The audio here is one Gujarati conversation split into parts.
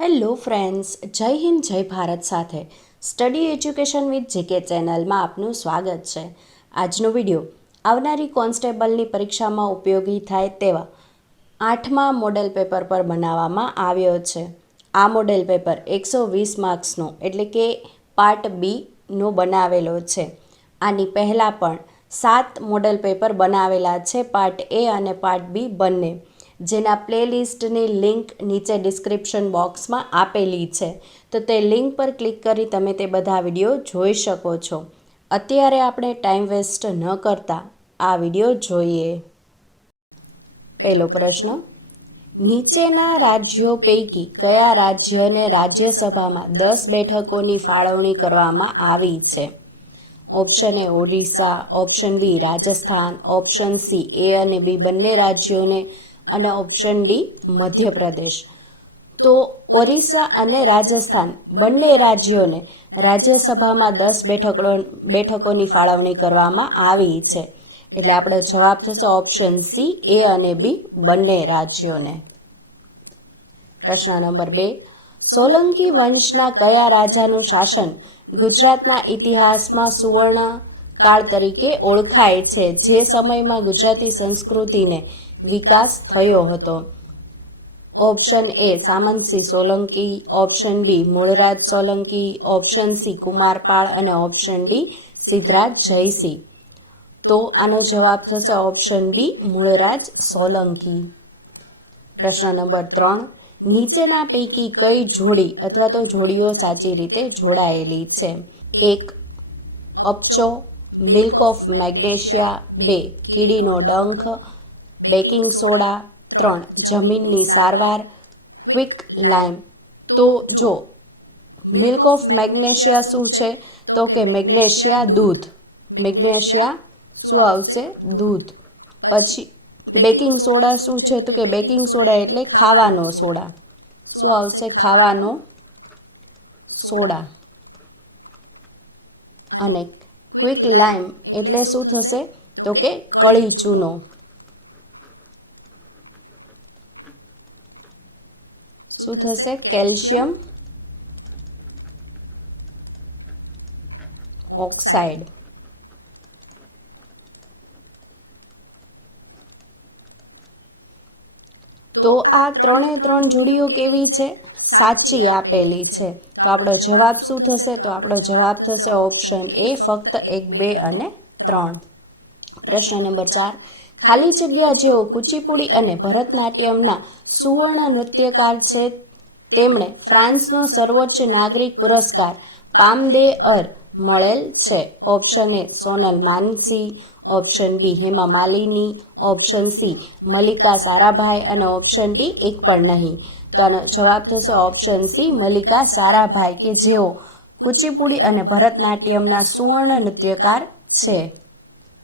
હેલો ફ્રેન્ડ્સ, જય હિન્દ જય ભારત સાથે સ્ટડી એજ્યુકેશન વિથ જીકે ચેનલમાં આપનું સ્વાગત છે. આજનો વિડીયો આવનારી કોન્સ્ટેબલની પરીક્ષામાં ઉપયોગી થાય તેવા 8મા મોડેલ પેપર પર બનાવવામાં આવ્યો છે. આ મોડેલ પેપર 120 માર્ક્સનો એટલે કે પાર્ટ બીનો બનાવેલો છે. આની પહેલાં પણ 7 મોડેલ પેપર બનાવેલા છે, પાર્ટ એ અને પાર્ટ બી બંને, જેના પ્લેલિસ્ટની લિંક નીચે ડિસ્ક્રિપ્શન બોક્સમાં આપેલી છે. તો તે લિંક પર ક્લિક કરી તમે તે બધા વિડીયો જોઈ શકો છો. અત્યારે આપણે ટાઈમ વેસ્ટ ન કરતા આ વિડીયો જોઈએ. પહેલો પ્રશ્ન, નીચેના રાજ્યો પૈકી કયા રાજ્યને રાજ્યસભામાં 10 બેઠકોની ફાળવણી કરવામાં આવી છે? Option A Odisha, option B Rajasthan, option C A અને બી બંને રાજ્યોને અને ઓપ્શન ડી મધ્યપ્રદેશ. તો ઓરિસ્સા અને રાજસ્થાન બંને રાજ્યોને રાજ્યસભામાં 10 બેઠકોની ફાળવણી કરવામાં આવી છે. એટલે આપણો જવાબ થશે ઓપ્શન સી એ અને બી બંને રાજ્યોને. પ્રશ્ન નંબર 2, સોલંકી વંશના કયા રાજાનું શાસન ગુજરાતના ઇતિહાસમાં સુવર્ણ કાળ તરીકે ઓળખાય છે, જે સમયમાં ગુજરાતી સંસ્કૃતિને વિકાસ થયો હતો? Option A Samantsinh Solanki, option B Mulraj Solanki, option C Kumarpal અને ઓપ્શન ડી સિદ્ધરાજ જયસિંહ. તો આનો જવાબ થશે ઓપ્શન બી મૂળરાજ સોલંકી. પ્રશ્ન નંબર 3, નીચેના પૈકી કઈ જોડી અથવા તો જોડીઓ સાચી રીતે જોડાયેલી છે? 1 અપચો, મિલ્ક ઓફ મેગ્નેશિયા, 2 કીડીનો ડંખ, બેકિંગ સોડા, 3 જમીનની સારવાર, ક્વિક લાઇમ. તો જો મિલ્ક ઓફ મેગ્નેશિયા શું છે? તો કે મેગ્નેશિયા દૂધ. મેગ્નેશિયા શું આવશે? દૂધ. પછી બેકિંગ સોડા શું છે? તો કે બેકિંગ સોડા એટલે ખાવાનો સોડા. શું આવશે? ખાવાનો સોડા. અને ક્વિક લાઇમ એટલે શું થશે? તો કે કળી ચૂનો. શું થશે? Calcium oxide. તો આ 3 જોડીઓ કેવી છે? સાચી આપેલી છે. તો આપણો જવાબ શું થશે? તો આપણો જવાબ થશે ઓપ્શન એ, ફક્ત 1, 2 અને 3. પ્રશ્ન નંબર 4, ખાલી જગ્યા જેઓ કુચીપુડી અને ભરતનાટ્યમના સુવર્ણ નૃત્યકાર છે, તેમણે ફ્રાન્સનો સર્વોચ્ચ નાગરિક પુરસ્કાર પામ દે અર મળેલ છે. Option A Sonal Mansingh, option B Hema Malini, option C Mallika Sarabhai અને ઓપ્શન ડી એક પણ નહીં. તો આનો જવાબ થશે ઓપ્શન સી મલ્લિકા સારાભાઈ, કે જેઓ કુચીપુડી અને ભરતનાટ્યમના સુવર્ણ નૃત્યકાર છે.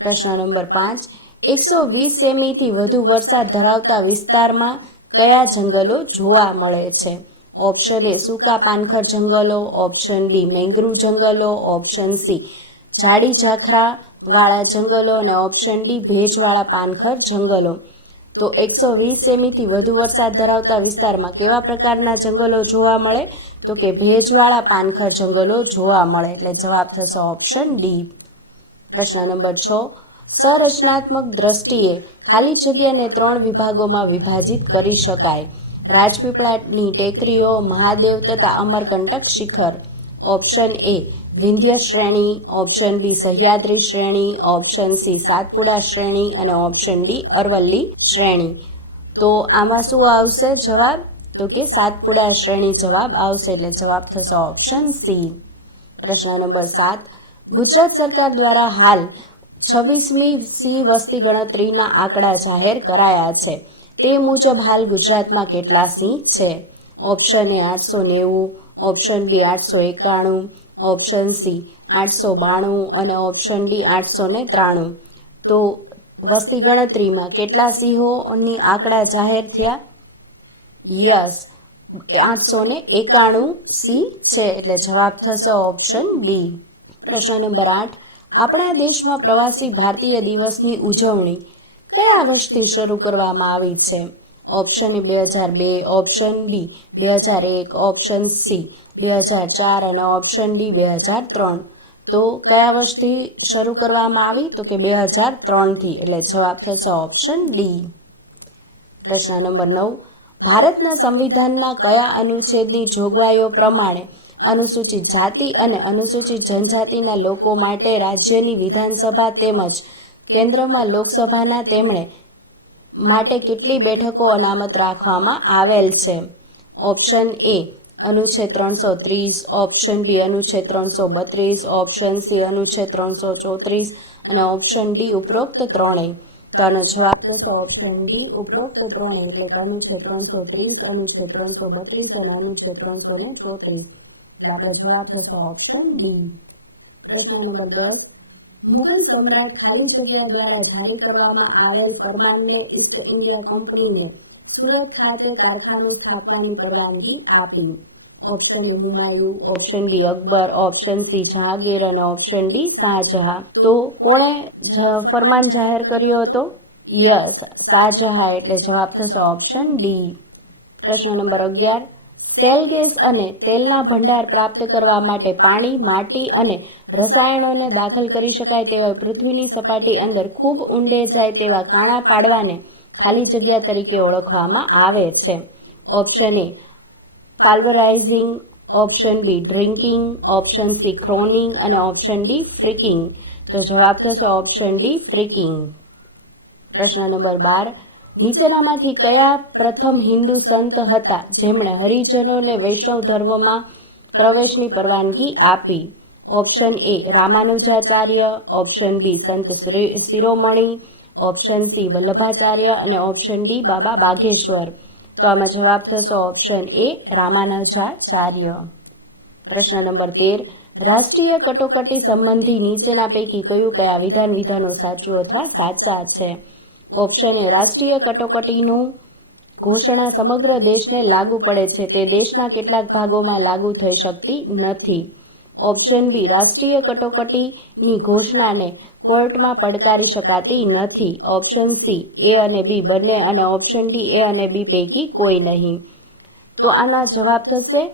પ્રશ્ન નંબર 5, 120 સેમીથી વધુ વરસાદ ધરાવતા વિસ્તારમાં કયા જંગલો જોવા મળે છે? ઓપ્શન એ સૂકા પાનખર જંગલો, ઓપ્શન બી મેંગ્રુવ જંગલો, ઓપ્શન સી જાડી ઝાખરાવાળા જંગલો અને ઓપ્શન ડી ભેજવાળા પાનખર જંગલો. તો 120 સેમીથી વધુ વરસાદ ધરાવતા વિસ્તારમાં કેવા પ્રકારના જંગલો જોવા મળે? તો કે ભેજવાળા પાનખર જંગલો જોવા મળે. એટલે જવાબ થશે ઓપ્શન ડી. પ્રશ્ન નંબર 6, સંરચનાત્મક દ્રષ્ટિએ ખાલી જગ્યાને 3 વિભાગોમાં વિભાજિત કરી શકાય. રાજપીપળાની ટેકરીઓ, મહાદેવ તથા અમરકંટક શિખર. ઓપ્શન એ વિંધ્ય શ્રેણી, ઓપ્શન બી સહ્યાદ્રી શ્રેણી, ઓપ્શન સી સાતપુડા શ્રેણી અને ઓપ્શન ડી અરવલ્લી શ્રેણી. તો આમાં શું આવશે જવાબ? તો કે સાતપુડા શ્રેણી જવાબ આવશે. એટલે જવાબ થશે ઓપ્શન સી. પ્રશ્ન નંબર 7, ગુજરાત સરકાર દ્વારા હાલ 26મી સી વસ્તી ગણતરીના આંકડા જાહેર કરાયા છે. તે મુજબ હાલ ગુજરાતમાં કેટલા સિંહ છે? Option A 890, option B 891, option C 892 અને ઓપ્શન ડી 893. તો વસ્તી ગણતરીમાં કેટલા સિંહોની આંકડા જાહેર થયા? યસ, 891 સિંહ છે. એટલે જવાબ થશે ઓપ્શન બી. પ્રશ્ન નંબર 8, આપણા દેશમાં પ્રવાસી ભારતીય દિવસની ઉજવણી કયા વર્ષથી શરૂ કરવામાં આવી છે? Option A 2002, option B 2001, option C 2004 અને ઓપ્શન ડી 2003. તો કયા વર્ષથી શરૂ કરવામાં આવી? તો કે 2003થી, એટલે જવાબ થશે ઓપ્શન ડી. પ્રશ્ન નંબર 9. ભારતના સંવિધાનના કયા અનુચ્છેદની જોગવાઈઓ પ્રમાણે અનુસૂચિત જાતિ અને અનુસૂચિત જનજાતિના લોકો માટે રાજ્યની વિધાનસભા તેમજ કેન્દ્રમાં લોકસભાના તેમણે માટે કેટલી બેઠકો અનામત રાખવામાં આવેલ છે? ઓપ્શન એ અનુચ્છેદ 330, ઓપ્શન બી અનુચ્છેદ 332, ઓપ્શન સી અનુચ્છેદ 334 અને ઓપ્શન ડી ઉપરોક્ત ત્રણેય. તો આનો જવાબ થશે ઓપ્શન ડી ઉપરોક્ત ત્રણેય, એટલે કે અનુચ્છેદ 330, અનુચ્છેદ 332 અને અનુચ્છેદ 334. એટલે આપણો જવાબ થશે ઓપ્શન ડી. પ્રશ્ન નંબર 10. મુગલ સમ્રાટ ખાલી જગ્યા દ્વારા જારી કરવામાં આવેલ ફરમાનને ઈસ્ટ ઇન્ડિયા કંપનીને સુરત ખાતે કારખાનું સ્થાપવાની પરવાનગી આપી? Option A Humayun, option B Akbar, option C Jahangir અને ઓપ્શન ડી શાહજહાં. તો કોણે ફરમાન જાહેર કર્યો હતો? યસ, શાહજહાં, એટલે જવાબ થશે ઓપ્શન ડી. પ્રશ્ન નંબર 11. શેલ ગેસ અને તેલના ભંડાર પ્રાપ્ત કરવા માટે પાણી, માટી અને રસાયણોને દાખલ કરી શકાય તેવા પૃથ્વીની સપાટી અંદર ખૂબ ઊંડે જાય તેવા કાણા પાડવાને ખાલી જગ્યા તરીકે ઓળખવામાં આવે છે? Option A pulverizing, option B drinking, option C crowning અને ઓપ્શન ડી ફ્રીકિંગ. તો જવાબ થશે ઓપ્શન ડી ફ્રીકિંગ. પ્રશ્ન નંબર 12. નીચેનામાંથી કયા પ્રથમ હિન્દુ સંત હતા જેમણે હરિજનોને વૈષ્ણવ ધર્મમાં પ્રવેશની પરવાનગી આપી? Option A Ramanujacharya, option B Sant Shiromani, option C Vallabhacharya અને ઓપ્શન ડી બાબા બાઘેશ્વર. તો આમાં જવાબ થશે ઓપ્શન એ રામાનુજાચાર્ય. પ્રશ્ન નંબર 13. રાષ્ટ્રીય કટોકટી સંબંધી નીચેના પૈકી કયા વિધાનો સાચું અથવા સાચા છે? ઓપ્શન એ રાષ્ટ્રીય કટોકટીનું ઘોષણા સમગ્ર દેશને લાગુ પડે છે, તે દેશના કેટલાક ભાગોમાં લાગુ થઈ શકતી નથી. ઓપ્શન બી રાષ્ટ્રીય કટોકટીની ઘોષણાને કોર્ટમાં પડકારી શકાતી નથી. ઓપ્શન સી એ અને બી બંને અને ઓપ્શન ડી એ અને બી પૈકી કોઈ નહીં. તો આના જવાબ થશે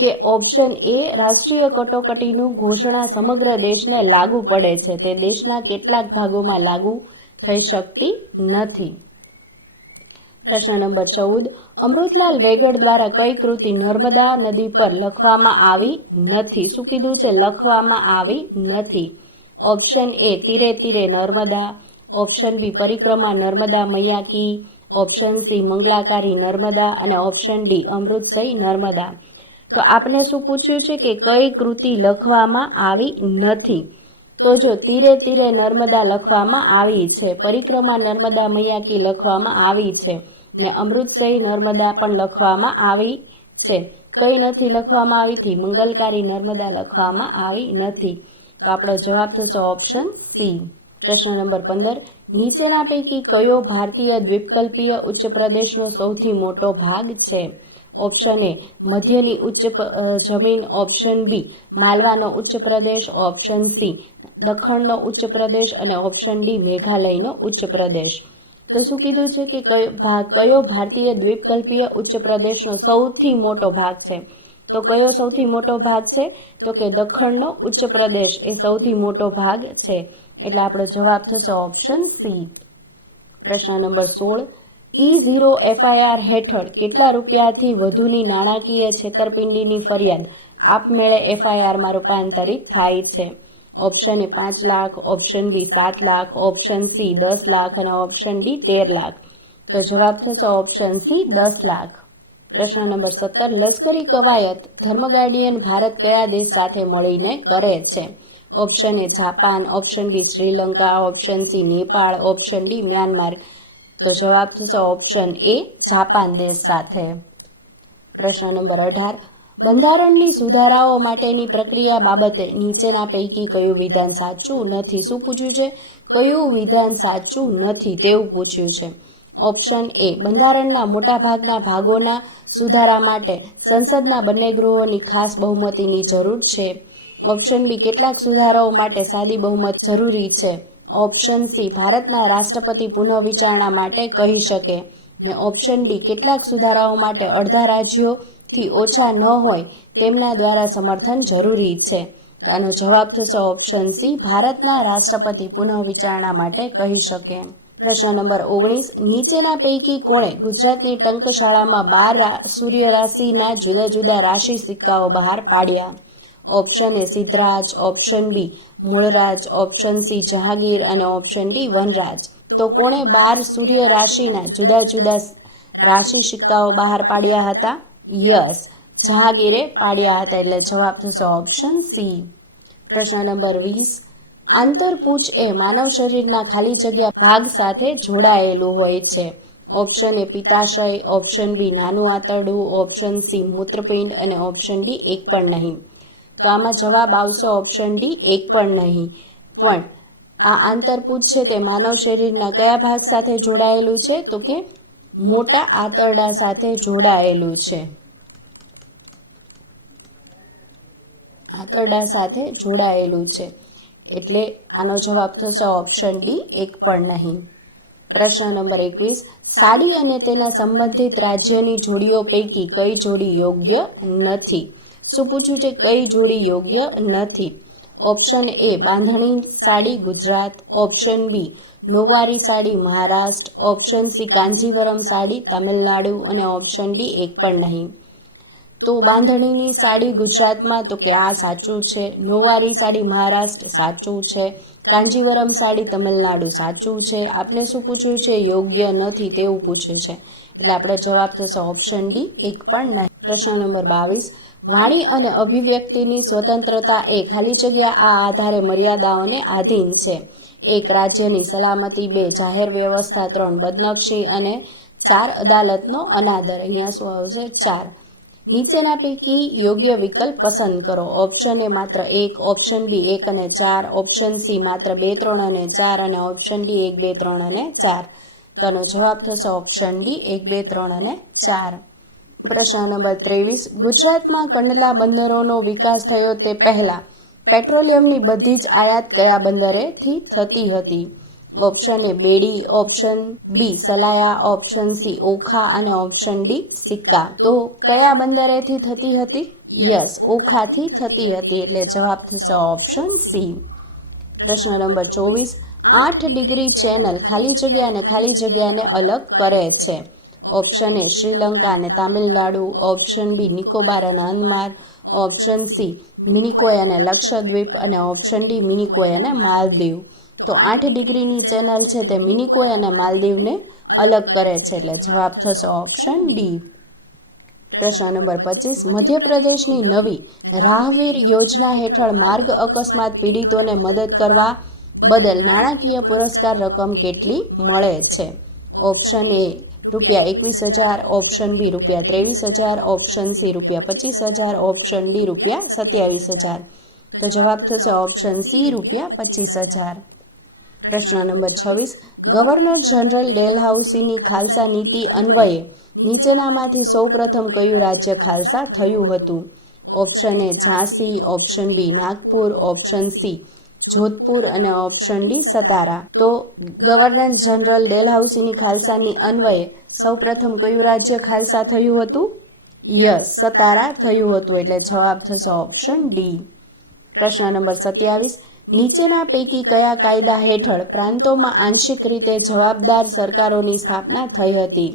કે ઓપ્શન એ રાષ્ટ્રીય કટોકટીનું ઘોષણા સમગ્ર દેશને લાગુ પડે છે, તે દેશના કેટલાક ભાગોમાં લાગુ થઈ શકતી નથી. પ્રશ્ન નંબર 14. અમૃતલાલ વેગડ દ્વારા કઈ કૃતિ નર્મદા નદી પર લખવામાં આવી નથી? શું કીધું છે? લખવામાં આવી નથી. ઓપ્શન એ તીરે તીરે નર્મદા, ઓપ્શન બી પરિક્રમા નર્મદા મૈયા કી, ઓપ્શન સી મંગલાકારી નર્મદા અને ઓપ્શન ડી અમૃતસઈ નર્મદા. તો આપને શું પૂછ્યું છે કે કઈ કૃતિ લખવામાં આવી નથી? તો જો તીરે તીરે નર્મદા લખવામાં આવી છે, પરિક્રમા નર્મદા મૈયા કી લખવામાં આવી છે ને અમૃતસઈ નર્મદા પણ લખવામાં આવી છે. કઈ નથી લખવામાં આવી હતી? મંગલકારી નર્મદા લખવામાં આવી નથી. તો આપણો જવાબ થશે ઓપ્શન સી. પ્રશ્ન નંબર 15. નીચેના પૈકી કયો ભારતીય દ્વીપકલ્પીય ઉચ્ચ પ્રદેશનો સૌથી મોટો ભાગ છે? ઓપ્શન એ મધ્યની ઉચ્ચ જમીન, ઓપ્શન બી માલવાનો ઉચ્ચ પ્રદેશ, ઓપ્શન સી દખણનો ઉચ્ચ પ્રદેશ અને ઓપ્શન ડી મેઘાલયનો ઉચ્ચ પ્રદેશ. તો શું કીધું છે કે કયો ભારતીય દ્વીપકલ્પીય ઉચ્ચ પ્રદેશનો સૌથી મોટો ભાગ છે? તો કયો સૌથી મોટો ભાગ છે? તો કે દખણનો ઉચ્ચ પ્રદેશ એ સૌથી મોટો ભાગ છે. એટલે આપણો જવાબ થશે ઓપ્શન સી. પ્રશ્ન નંબર 16. E0 FIR હેઠળ કેટલા રૂપિયાથી વધુની નાણાકીય છેતરપિંડીની ફરિયાદ આપમેળે FIRમાં રૂપાંતરિત થાય છે? Option A 5 lakh, option B 7 lakh, option C 10 lakh અને ઓપ્શન ડી 13 લાખ. તો જવાબ થશે ઓપ્શન સી 10 લાખ. પ્રશ્ન નંબર 17. લશ્કરી કવાયત ધર્મગાર્ડિયન ભારત કયા દેશ સાથે મળીને કરે છે? Option A Japan, option B Sri Lanka, option C Nepal, option D Myanmar. તો જવાબ થશે ઓપ્શન એ જાપાન દેશ સાથે. પ્રશ્ન નંબર 18. બંધારણની સુધારાઓ માટેની પ્રક્રિયા બાબતે નીચેના પૈકી કયું વિધાન સાચું નથી? શું પૂછ્યું છે? કયું વિધાન સાચું નથી તેવું પૂછ્યું છે. ઓપ્શન એ બંધારણના મોટાભાગના ભાગોના સુધારા માટે સંસદના બંને ગૃહોની ખાસ બહુમતીની જરૂર છે. ઓપ્શન બી કેટલાક સુધારાઓ માટે સાદી બહુમત જરૂરી છે. ઓપ્શન સી ભારતના રાષ્ટ્રપતિ પુનઃવિચારણા માટે કહી શકે. ને ઓપ્શન ડી કેટલાક સુધારાઓ માટે અડધા રાજ્યોથી ઓછા ન હોય તેમના દ્વારા સમર્થન જરૂરી છે. તો આનો જવાબ થશે ઓપ્શન સી, ભારતના રાષ્ટ્રપતિ પુનઃ વિચારણા માટે કહી શકે. પ્રશ્ન નંબર 19, નીચેના પૈકી કોણે ગુજરાતની ટંકશાળામાં 12 સૂર્ય રાશિના જુદા જુદા રાશિ સિક્કાઓ બહાર પાડ્યા? Option A Siddhraj, option B Mulraj, option C Jahangir અને ઓપ્શન ડી વનરાજ. તો કોણે 12 સૂર્ય રાશિના જુદા જુદા રાશિ સિક્કાઓ બહાર પાડ્યા હતા? યસ, જહાંગીરે પાડ્યા હતા. એટલે જવાબ થશે ઓપ્શન સી. પ્રશ્ન નંબર 20, આંતરપૂછ એ માનવ શરીરના ખાલી જગ્યા ભાગ સાથે જોડાયેલું હોય છે. ઓપ્શન એ પિત્તાશય, ઓપ્શન બી નાનું આંતરડું, ઓપ્શન સી મૂત્રપિંડ અને ઓપ્શન ડી એક પણ નહીં. તો આમાં જવાબ આવશે ઓપ્શન ડી, એક પણ નહીં. પણ આ આંતરપૂછ છે તે માનવ શરીરના કયા ભાગ સાથે જોડાયેલું છે? તો કે મોટા આંતરડા સાથે જોડાયેલું છે. આંતરડા સાથે જોડાયેલું છે. એટલે આનો જવાબ થશે ઓપ્શન ડી, એક પણ નહીં. પ્રશ્ન નંબર 21, સાડી અને તેના સંબંધિત રાજ્યની જોડીઓ પૈકી કઈ જોડી યોગ્ય નથી? શું પૂછ્યું છે? કઈ જોડી યોગ્ય નથી? Option A Bandhani sari Gujarat, option B Nauvari sari Maharashtra, option C Kanjivaram sari Tamil Nadu અને ઓપ્શન ડી એક પણ નહીં. તો બાંધણીની સાડી ગુજરાતમાં તો કે આ સાચું છે, નોવારી સાડી મહારાષ્ટ્ર સાચું છે, કાંજીવરમ સાડી તમિલનાડુ સાચું છે. આપણે શું પૂછ્યું છે? યોગ્ય નથી તેવું પૂછ્યું છે. એટલે આપણો જવાબ થશે ઓપ્શન ડી, એક પણ નહીં. પ્રશ્ન નંબર 22, વાણી અને અભિવ્યક્તિની સ્વતંત્રતા એ ખાલી જગ્યા આ આધારે મર્યાદાઓને આધીન છે. 1 રાજ્યની સલામતી, 2 જાહેર વ્યવસ્થા, 3 બદનક્ષી અને 4 અદાલતનો અનાદર. અહીંયા શું આવશે? 4. નીચેના પૈકી યોગ્ય વિકલ્પ પસંદ કરો. ઓપ્શન એ માત્ર 1, ઓપ્શન બી 1 અને 4, ઓપ્શન સી માત્ર 2, 3 અને 4 અને ઓપ્શન ડી 1, 2, 3 અને 4. તો આનો જવાબ થશે ઓપ્શન ડી, 1, 2, 3 અને 4. પ્રશ્ન નંબર 23, ગુજરાતમાં કંડલા બંદરોનો વિકાસ થયો તે પહેલાં પેટ્રોલિયમની બધી જ આયાત કયા બંદરેથી થતી હતી? Option A Bedi, option B Salaya, option C Okha અને ઓપ્શન ડી સિક્કા. તો કયા બંદરેથી થતી હતી? યસ, ઓખાથી થતી હતી. એટલે જવાબ થશે ઓપ્શન સી. પ્રશ્ન નંબર 24, 8 ડિગ્રી ચેનલ ખાલી જગ્યા અને ખાલી જગ્યાને અલગ કરે છે. ઓપ્શન એ શ્રીલંકા અને તામિલનાડુ, ઓપ્શન બી નિકોબાર અને અંદમાન, ઓપ્શન સી મિનિકોય અને લક્ષદ્વીપ અને ઓપ્શન ડી મિનિકોય અને માલદીવ. તો 8 ડિગ્રીની ચેનલ છે તે મિનિકોય અને માલદીવને અલગ કરે છે. એટલે જવાબ થશે ઓપ્શન ડી. પ્રશ્ન નંબર 25, મધ્યપ્રદેશની નવી રાહવીર યોજના હેઠળ માર્ગ અકસ્માત પીડિતોને મદદ કરવા બદલ નાણાકીય પુરસ્કાર રકમ કેટલી મળે છે? Option A ₹21,000, option B ₹23,000, option C ₹25,000, option D ₹27,000. તો જવાબ થશે ઓપ્શન સી ₹25,000. પ્રશ્ન નંબર 26, ગવર્નર જનરલ ડેલહાઉસીની ખાલસા નીતિ અન્વયે નીચેનામાંથી સૌપ્રથમ કયું રાજ્ય ખાલસા થયું હતું? Option A Jhansi, option B Nagpur, option C Jodhpur અને ઓપ્શન ડી સતારા. તો ગવર્નર જનરલ ડેલહાઉસીની ખાલસાની અન્વયે સૌપ્રથમ કયું રાજ્ય ખાલસા થયું હતું? યસ, સતારા થયું હતું. એટલે જવાબ થશે ઓપ્શન ડી. પ્રશ્ન નંબર 27, નીચેના પૈકી કયા કાયદા હેઠળ પ્રાંતોમાં આંશિક રીતે જવાબદાર સરકારોની સ્થાપના થઈ હતી?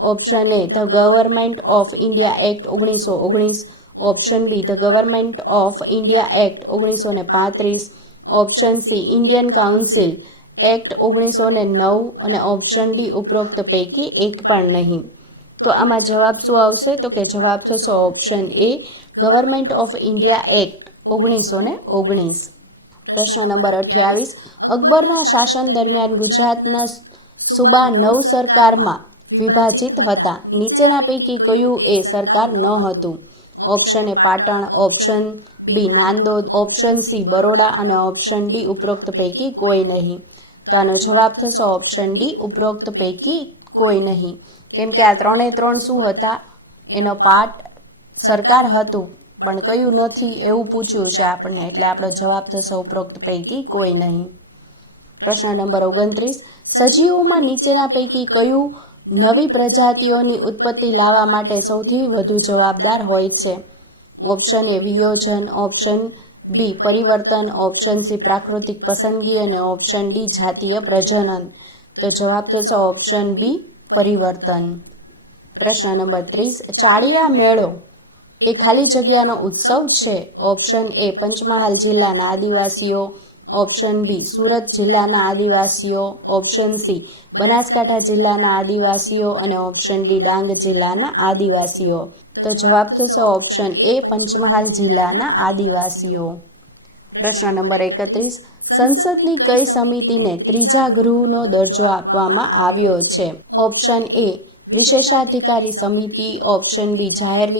Option A the government of India act 1919, option B the government of India act 1935, option C Indian council act 1909 અને ઓપ્શન ડી ઉપરોક્ત પૈકી એક પણ નહીં. તો આમાં જવાબ શું આવશે? તો કે જવાબ થશે option A government of India act 1919. પ્રશ્ન નંબર 28, અકબરના શાસન દરમિયાન ગુજરાતના સૂબા 9 સરકારમાં વિભાજિત હતા. નીચેના પૈકી કયું એ સરકાર ન હતું? Option A Patan, option B Nandod, option C Baroda અને ઓપ્શન ડી ઉપરોક્ત પૈકી કોઈ નહીં. તો આનો જવાબ થશે ઓપ્શન ડી ઉપરોક્ત પૈકી કોઈ નહીં. કેમ કે આ 3 શું હતા? એનો પાર્ટ સરકાર હતું પણ કયું નથી એવું પૂછ્યું છે આપણને. એટલે આપણો જવાબ થશે ઉપરોક્ત પૈકી કોઈ નહીં. પ્રશ્ન નંબર 29, સજીવોમાં નીચેના પૈકી કયું નવી પ્રજાતિઓની ઉત્પત્તિ લાવવા માટે સૌથી વધુ જવાબદાર હોય છે? ઓપ્શન એ વિયોજન, ઓપ્શન બી પરિવર્તન, ઓપ્શન સી પ્રાકૃતિક પસંદગી અને ઓપ્શન ડી જાતીય પ્રજનન. તો જવાબ થશે ઓપ્શન બી પરિવર્તન. પ્રશ્ન નંબર 30, ચાળિયા મેળો એ ખાલી જગ્યાનો ઉત્સવ છે? ઓપ્શન એ પંચમહાલ જિલ્લાના આદિવાસીઓ, ઓપ્શન બી સુરત જિલ્લાના આદિવાસીઓ, ઓપ્શન સી બનાસકાંઠા જિલ્લાના આદિવાસીઓ અને ઓપ્શન ડી ડાંગ જિલ્લાના આદિવાસીઓ. તો જવાબ થશે ઓપ્શન એ પંચમહાલ જિલ્લાના આદિવાસીઓ. પ્રશ્ન નંબર 31, સંસદની કઈ સમિતિને ત્રીજા ગૃહનો દરજ્જો આપવામાં આવ્યો છે? ઓપ્શન એ વિશેષાધિકારી સમિતિ, ઓપ્શન બી જાહેર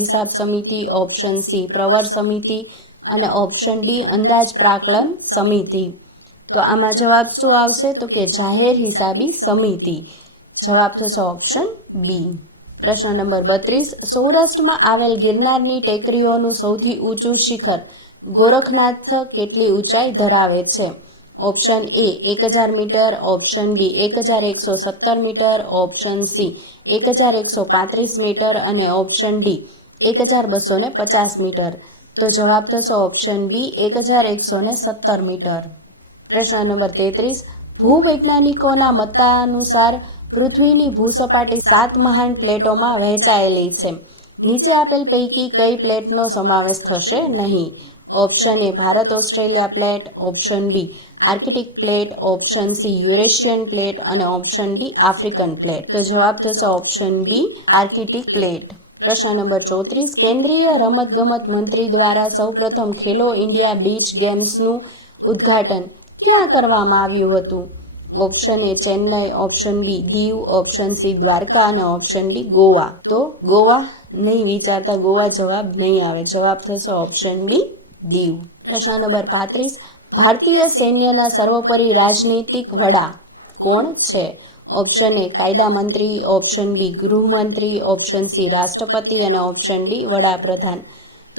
હિસાબ સમિતિ, ઓપ્શન સી પ્રવર સમિતિ અને ઓપ્શન ડી અંદાજ પ્રાકલન સમિતિ. તો આમાં જવાબ શું આવશે? તો કે જાહેર હિસાબી સમિતિ. જવાબ થશે ઓપ્શન બી. પ્રશ્ન નંબર 32, સૌરાષ્ટ્રમાં આવેલ ગિરનારની ટેકરીઓનું સૌથી ઊંચું શિખર ગોરખનાથ કેટલી ઊંચાઈ ધરાવે છે? Option A 1000 metre, option B 1117 metre, option C 1135 metre અને ઓપ્શન ડી 1250 મીટર. તો જવાબ થશે ઓપ્શન બી 1117 મીટર. પ્રશ્ન નંબર 33, ભૂવૈજ્ઞાનિકોના મતાનુસાર પૃથ્વીની ભૂસપાટી 7 મહાન પ્લેટોમાં વહેંચાયેલી છે. નીચે આપેલ પૈકી કઈ પ્લેટનો સમાવેશ થશે નહીં? Option A Bharat Australia plate, option B Arctic plate, option C Eurasian plate અને ઓપ્શન ડી આફ્રિકન પ્લેટ. તો જવાબ થશે ઓપ્શન બી આર્કટિક પ્લેટ. પ્રશ્ન નંબર 34, કેન્દ્રીય રમતગમત મંત્રી દ્વારા સૌપ્રથમ ખેલો ઇન્ડિયા બીચ ગેમ્સનું ઉદ્ઘાટન ક્યાં કરવામાં આવ્યું હતું? Option A Chennai, option B Diu, option C Dwarka અને ઓપ્શન ડી ગોવા. તો ગોવા નહીં વિચારતા, ગોવા જવાબ નહીં આવે. જવાબ થશે ઓપ્શન બી દીવ. પ્રશ્ન નંબર 35, ભારતીય સૈન્યના સર્વોપરી રાજનીતિક વડા કોણ છે? ઓપ્શન એ કાયદા મંત્રી, ઓપ્શન બી ગૃહમંત્રી, ઓપ્શન સી રાષ્ટ્રપતિ અને ઓપ્શન ડી વડાપ્રધાન.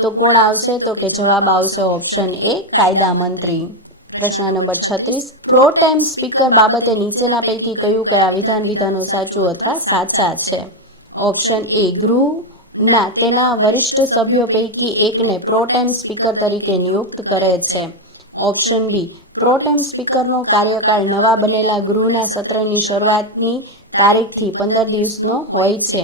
તો કોણ આવશે? તો કે જવાબ આવશે ઓપ્શન એ કાયદા મંત્રી. પ્રશ્ન નંબર 36, પ્રો ટેમ સ્પીકર બાબતે નીચેના પૈકી કયા વિધાનો સાચું અથવા સાચા છે? ઓપ્શન એ ગૃહના તેના વરિષ્ઠ સભ્યો પૈકી એકને પ્રો ટેમ સ્પીકર તરીકે નિયુક્ત કરે છે. ઓપ્શન બી પ્રો ટેમ સ્પીકરનો કાર્યકાળ નવા બનેલા ગૃહના સત્રની શરૂઆતની તારીખથી 15 દિવસનો હોય છે.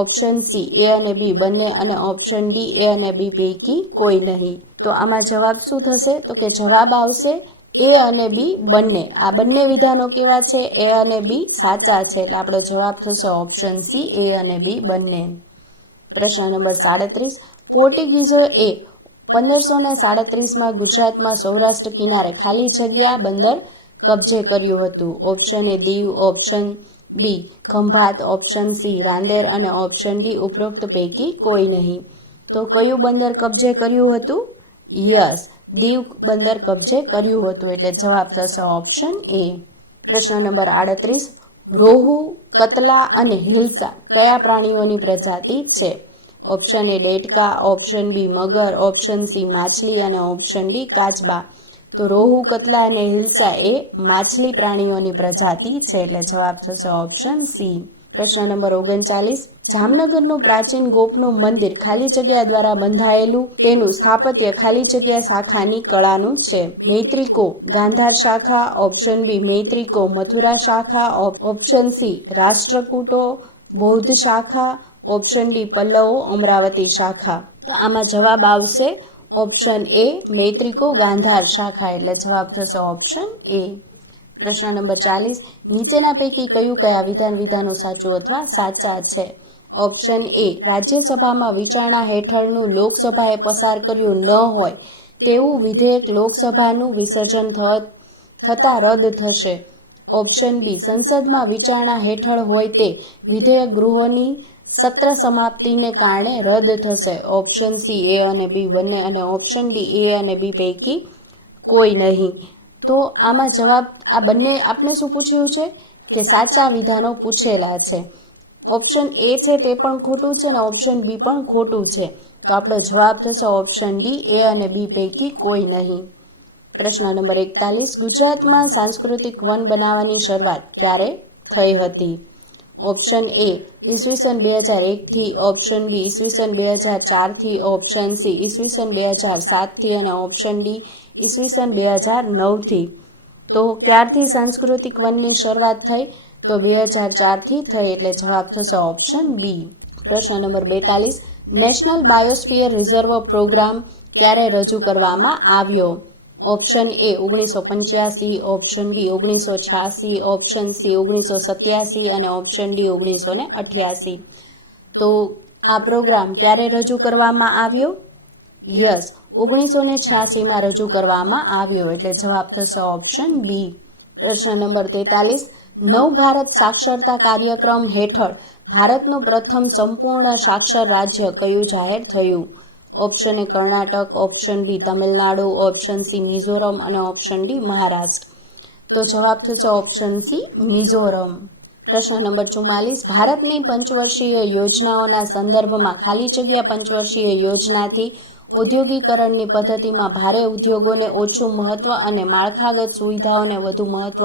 ઓપ્શન સી એ અને બી બંને અને ઓપ્શન ડી એ અને બી પૈકી કોઈ નહીં. તો આમાં જવાબ શું થશે? તો કે જવાબ આવશે એ અને બી બંને. આ બંને વિધાનો કેવા છે? એ અને બી સાચા છે. એટલે આપણો જવાબ થશે ઓપ્શન સી એ અને બી બંને. પ્રશ્ન નંબર 37, પોર્ટુગીઝો એ 1537માં ગુજરાતમાં સૌરાષ્ટ્ર કિનારે ખાલી જગ્યા બંદર કબજે કર્યું હતું. Option A Diu, option B Khambhat, option C Rander અને ઓપ્શન ડી ઉપરોક્ત પૈકી કોઈ નહીં. તો કયું બંદર કબજે કર્યું હતું? યસ, દીવ બંદર કબજે કર્યું હતું. એટલે જવાબ થશે ઓપ્શન એ. પ્રશ્ન નંબર 38, રોહુ, કતલા અને હિલ્સા કયા પ્રાણીઓની પ્રજાતિ છે? ઓપ્શન એ ડેટકા, ઓપ્શન બી મગર, ઓપ્શન સી માછલી અને ઓપ્શન ડી કાચબા. તો રોહુ, કતલા અને હિલ્સા એ માછલી પ્રાણીઓની પ્રજાતિ છે. એટલે જવાબ થશે ઓપ્શન સી. પ્રશ્ન નંબર 39, જામનગરનું પ્રાચીન ગોપનું મંદિર ખાલી જગ્યા દ્વારા બંધાયેલું તેનું સ્થાપત્ય ખાલી જગ્યા શાખાની કળાનું છે. મૈત્રિકો ગાંધાર શાખા, ઓપ્શન બી મૈત્રિકો મથુરા શાખા, ઓપ્શન સી રાષ્ટ્રકૂટો બૌદ્ધ શાખા, ઓપ્શન ડી પલ્લવો અમરાવતી શાખા. તો આમાં જવાબ આવશે ઓપ્શન એ મૈત્રિકો ગાંધાર શાખા. એટલે જવાબ થશે ઓપ્શન એ. પ્રશ્ન નંબર 40, નીચેના પૈકી કયા વિધાનો સાચું અથવા સાચા છે? ઓપ્શન એ રાજ્યસભામાં વિચારણા હેઠળનું લોકસભાએ પસાર કર્યું ન હોય તેવું વિધેયક લોકસભાનું વિસર્જન થતાં રદ થશે. ઓપ્શન બી સંસદમાં વિચારણા હેઠળ હોય તે વિધેયક ગૃહોની સત્ર સમાપ્તિને કારણે રદ થશે. ઓપ્શન સી એ અને બી બંને અને ઓપ્શન ડી એ અને બી પૈકી કોઈ નહીં. તો આમાં જવાબ આ બંને આપણે શું પૂછ્યું છે કે સાચા વિધાનો પૂછેલા છે. ઓપ્શન એ છે તે પણ ખોટું છે અને ઓપ્શન બી પણ ખોટું છે. તો આપણો જવાબ થશે ઓપ્શન ડી એ અને બી પૈકી કોઈ નહીં. પ્રશ્ન નંબર 41, ગુજરાતમાં સાંસ્કૃતિક વન બનાવવાની શરૂઆત ક્યારે થઈ હતી? ઓપ્શન એ ઈસવીસન 2001થી, ઓપ્શન બી ઈસવીસન 2004થી, ઓપ્શન સી ઈસવીસન 2007થી અને ઓપ્શન ડી ઈસવીસન 2009થી. તો ક્યારથી સાંસ્કૃતિક વનની શરૂઆત થઈ? તો 2004થી થઈ, એટલે જવાબ થશે ઓપ્શન બી. પ્રશ્ન number 42, national biosphere reserve programme ક્યારે રજૂ કરવામાં આવ્યો? Option A 1985, option B 1986, option C 1987 અને ઓપ્શન ડી 1988. તો આ પ્રોગ્રામ ક્યારે રજૂ કરવામાં આવ્યો? યસ, 1986માં રજૂ કરવામાં આવ્યો, એટલે જવાબ થશે ઓપ્શન બી. પ્રશ્ન નંબર 43, નવ ભારત સાક્ષરતા કાર્યક્રમ હેઠળ ભારતનું પ્રથમ સંપૂર્ણ સાક્ષર રાજ્ય કયું જાહેર થયું? Option A Karnataka, option B Tamil Nadu, option C Mizoram અને ઓપ્શન ડી મહારાષ્ટ્ર. તો જવાબ થશે ઓપ્શન સી મિઝોરમ. પ્રશ્ન નંબર 44, ભારતની પંચવર્ષીય યોજનાઓના સંદર્ભમાં ખાલી જગ્યા પંચવર્ષીય યોજનાથી ઔદ્યોગિકરણની પદ્ધતિમાં ભારે ઉદ્યોગોને ઓછું મહત્વ અને માળખાગત સુવિધાઓને વધુ મહત્વ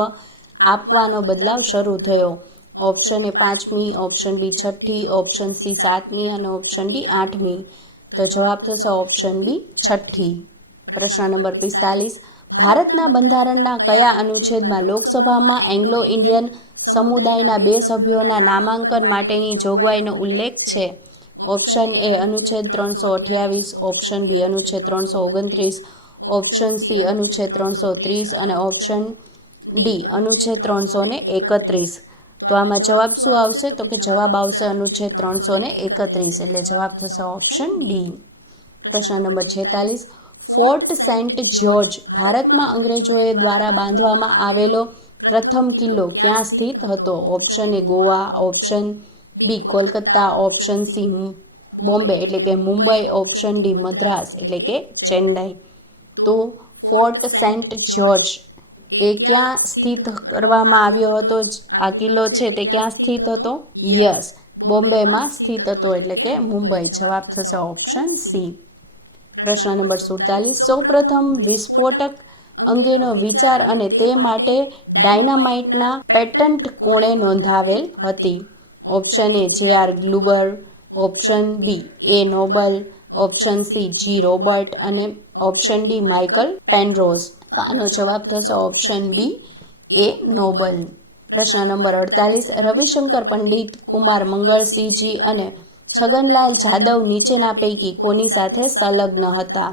આપવાનો બદલાવ શરૂ થયો. ઓપ્શન એ 5મી, ઓપ્શન બી 6ઠી, ઓપ્શન સી 7મી અને ઓપ્શન ડી 8મી. તો જવાબ થશે ઓપ્શન બી 6ઠી. પ્રશ્ન નંબર 45, ભારતના બંધારણના કયા અનુચ્છેદમાં લોકસભામાં એંગ્લો ઇન્ડિયન સમુદાયના 2 સભ્યોના નામાંકન માટેની જોગવાઈનો ઉલ્લેખ છે? ઓપ્શન એ અનુચ્છેદ 328, ઓપ્શન બી અનુચ્છેદ 329, ઓપ્શન સી અનુચ્છેદ 330 અને ઓપ્શન ડી અનુચ્છેદ 331. તો આમાં જવાબ શું આવશે? તો કે જવાબ આવશે અનુચ્છેદ 331, એટલે જવાબ થશે ઓપ્શન ડી. પ્રશ્ન નંબર 46, ફોર્ટ સેન્ટ જ્યોર્જ ભારતમાં અંગ્રેજોએ દ્વારા બાંધવામાં આવેલો પ્રથમ કિલ્લો ક્યાં સ્થિત હતો? Option A Goa, option B Kolkata, option C Bombay એટલે કે મુંબઈ, ઓપ્શન ડી મદ્રાસ એટલે કે ચેન્નાઈ. તો ફોર્ટ સેન્ટ જ્યોર્જ એ ક્યાં સ્થિત કરવામાં આવ્યો હતો? આ કિલ્લો છે તે ક્યાં સ્થિત હતો? યસ, બોમ્બેમાં સ્થિત હતો એટલે કે મુંબઈ. જવાબ થશે ઓપ્શન સી. પ્રશ્ન નંબર 47, સૌપ્રથમ વિસ્ફોટક અંગેનો વિચાર અને તે માટે ડાયનામાઇટના પેટન્ટ કોણે નોંધાવેલ હતી? Option A J R. Glauber, option B A Nobel, option C G Robert અને ઓપ્શન ડી માઇકલ પેનરોઝ. તો આનો જવાબ થશે ઓપ્શન બી એ નોબલ. પ્રશ્ન નંબર 48, રવિશંકર પંડિત, કુમાર મંગળસિંહજી અને છગનલાલ જાદવ નીચેના પૈકી કોની સાથે સંલગ્ન હતા?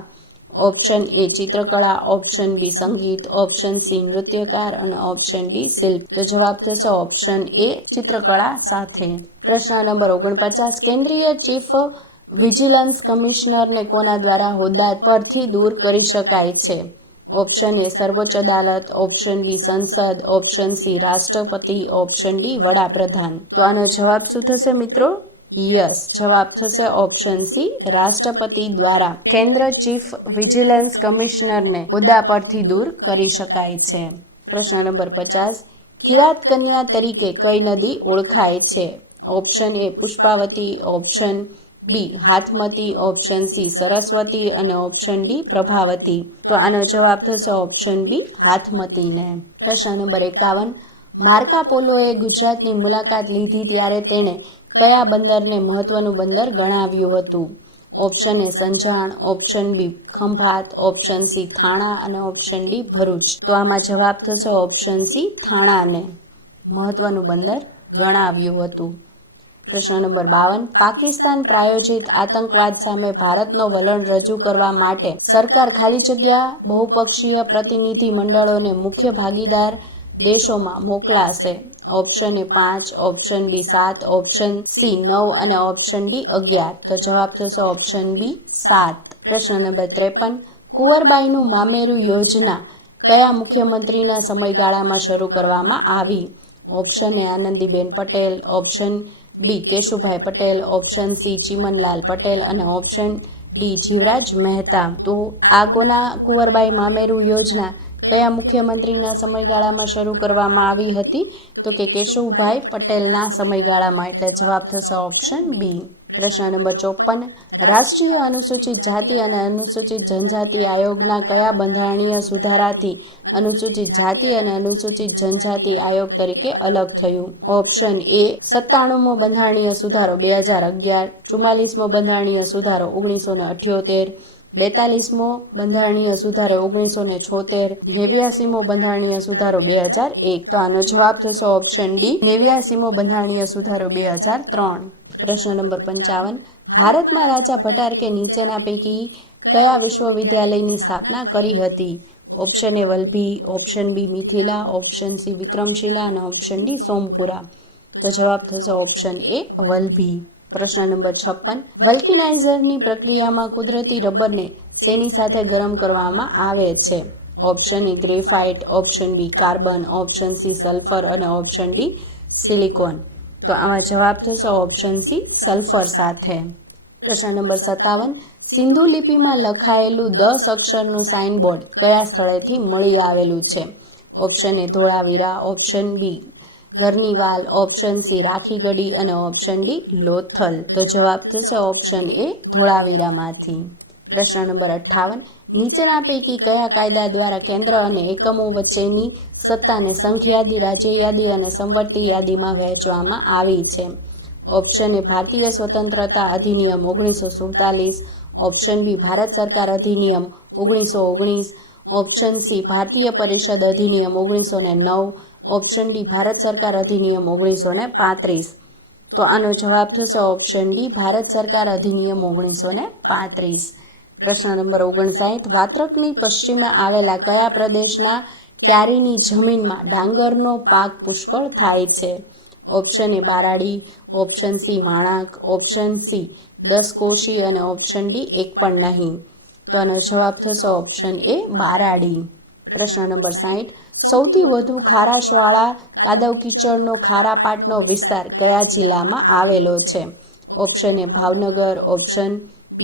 ઓપ્શન એ ચિત્રકળા, ઓપ્શન બી સંગીત, ઓપ્શન સી નૃત્યકાર અને ઓપ્શન ડી શિલ્પ. તો જવાબ થશે ઓપ્શન એ ચિત્રકળા સાથે. પ્રશ્ન નંબર 49, કેન્દ્રીય ચીફ વિજિલન્સ કમિશનરને કોના દ્વારા હોદ્દા પરથી દૂર કરી શકાય છે? ઓપ્શન એ સર્વોચ્ચ અદાલત, ઓપ્શન બી સંસદ, ઓપ્શન સી રાષ્ટ્રપતિ, ઓપ્શન ડી વડાપ્રધાન. તો આનો જવાબ શું થશે મિત્રો? યસ, જવાબ થશે ઓપ્શન સી રાષ્ટ્રપતિ દ્વારા કેન્દ્ર ચીફ વિજિલન્સ કમિશનરને હોદ્દા પરથી દૂર કરી શકાય છે. પ્રશ્ન નંબર 50, કિરાત કન્યા તરીકે કઈ નદી ઓળખાય છે? Option A Pushpavati, option B Hathmati, option C Saraswati અને ઓપ્શન ડી પ્રભાવતી. તો આનો જવાબ થશે ઓપ્શન બી હાથમતીને. પ્રશ્ન નંબર 51, માર્કા પોલોએ ગુજરાતની મુલાકાત લીધી ત્યારે તેણે કયા બંદરને મહત્વનું બંદર ગણાવ્યું હતું? Option A Sanjan, option B Khambhat, option C Thana અને ઓપ્શન ડી ભરૂચ. તો આમાં જવાબ થશે ઓપ્શન સી થાણાને મહત્વનું બંદર ગણાવ્યું હતું. પ્રશ્ન નંબર 52, પાકિસ્તાન પ્રાયોજિત આતંકવાદ સામે ભારતનો વલણ રજૂ કરવા માટે સરકાર ખાલી જગ્યા બહુપક્ષીય પ્રતિનિધિ મંડળોને મુખ્ય ભાગીદાર દેશોમાં મોકલાશે? Option A 5, option B 7, option C 9 અને ઓપ્શન ડી 11. તો જવાબ થશે ઓપ્શન બી 7. પ્રશ્ન નંબર 53, કુંવરબાઈનું મામેરું યોજના કયા મુખ્યમંત્રીના સમયગાળામાં શરૂ કરવામાં આવી? Option A Anandiben Patel, option B Keshubhai Patel, option C Chimanlal Patel અને ઓપ્શન ડી જીવરાજ મહેતા. તો આ કોના કુંવરબાઈ મામેરું યોજના કયા મુખ્યમંત્રીના સમયગાળામાં શરૂ કરવામાં આવી હતી? તો કે કેશુભાઈ પટેલના સમયગાળામાં, એટલે જવાબ થશે ઓપ્શન બી. પ્રશ્ન નંબર 54, રાષ્ટ્રીય અનુસૂચિત જાતિ અને અનુસૂચિત જનજાતિ આયોગના કયા બંધારણીય સુધારાથી અનુસૂચિત જાતિ અને અનુસૂચિત જનજાતિ આયોગ તરીકે અલગ થયું? ઓપ્શન એ 97મો બંધારણીય સુધારો 2011, 44મો બંધારણીય સુધારો 1978, 42મો બંધારણીય સુધારો 1976, 89મો બંધારણીય સુધારો 2001. તો આનો જવાબ થશે ઓપ્શન ડી, 89મો બંધારણીય સુધારો 2003. પ્રશ્ન નંબર 55, ભારતમાં રાજા ભટારકે નીચેના પૈકી કયા વિશ્વવિદ્યાલયની સ્થાપના કરી હતી? Option A Valabhi, option B Mithila, option C Vikramshila અને ઓપ્શન ડી સોમપુરા. તો જવાબ થશે ઓપ્શન એ વલભી. પ્રશ્ન નંબર 56, વલ્કેનાઇઝરની પ્રક્રિયામાં કુદરતી રબરને શેની સાથે ગરમ કરવામાં આવે છે? Option A graphite, option B carbon, option C sulphur અને ઓપ્શન ડી સિલિકોન. તો આમાં જવાબ થશે ઓપ્શન સી સલ્ફર સાથે. પ્રશ્ન નંબર 57, સિંધુ લિપિમાં લખાયેલું 10 અક્ષરનું સાઇનબોર્ડ કયા સ્થળેથી મળી આવેલું છે? Option A Dholavira, option B Garniwal, option C Rakhigarhi અને ઓપ્શન ડી લોથલ. તો જવાબ થશે ઓપ્શન એ ધોળાવીરામાંથી. પ્રશ્ન નંબર 58, નીચેના પૈકી કયા કાયદા દ્વારા કેન્દ્ર અને એકમો વચ્ચેની સત્તાને સંઘ યાદી, રાજ્ય યાદી અને સંવર્તી યાદીમાં વહેંચવામાં આવી છે? ઓપ્શન એ ભારતીય સ્વતંત્રતા અધિનિયમ 1947, ઓપ્શન બી ભારત સરકાર અધિનિયમ 1919, ઓપ્શન સી ભારતીય પરિષદ અધિનિયમ 1909, ઓપ્શન ડી ભારત સરકાર અધિનિયમ 1935. તો આનો જવાબ થશે ઓપ્શન ડી ભારત સરકાર અધિનિયમ 1935. પ્રશ્ન નંબર 59, વાત્રકની પશ્ચિમે આવેલા કયા પ્રદેશના ક્યારીની જમીનમાં ડાંગરનો પાક પુષ્કળ થાય છે? Option A Baradi, option C Vanak, option C 10 Koshi અને ઓપ્શન ડી એક પણ નહીં. તો આનો જવાબ થશે ઓપ્શન એ બારાડી. પ્રશ્ન નંબર 60, સૌથી વધુ ખારાશવાળા કાદવ કીચડનો ખારા પાટનો વિસ્તાર કયા જિલ્લામાં આવેલો છે? Option A Bhavnagar, option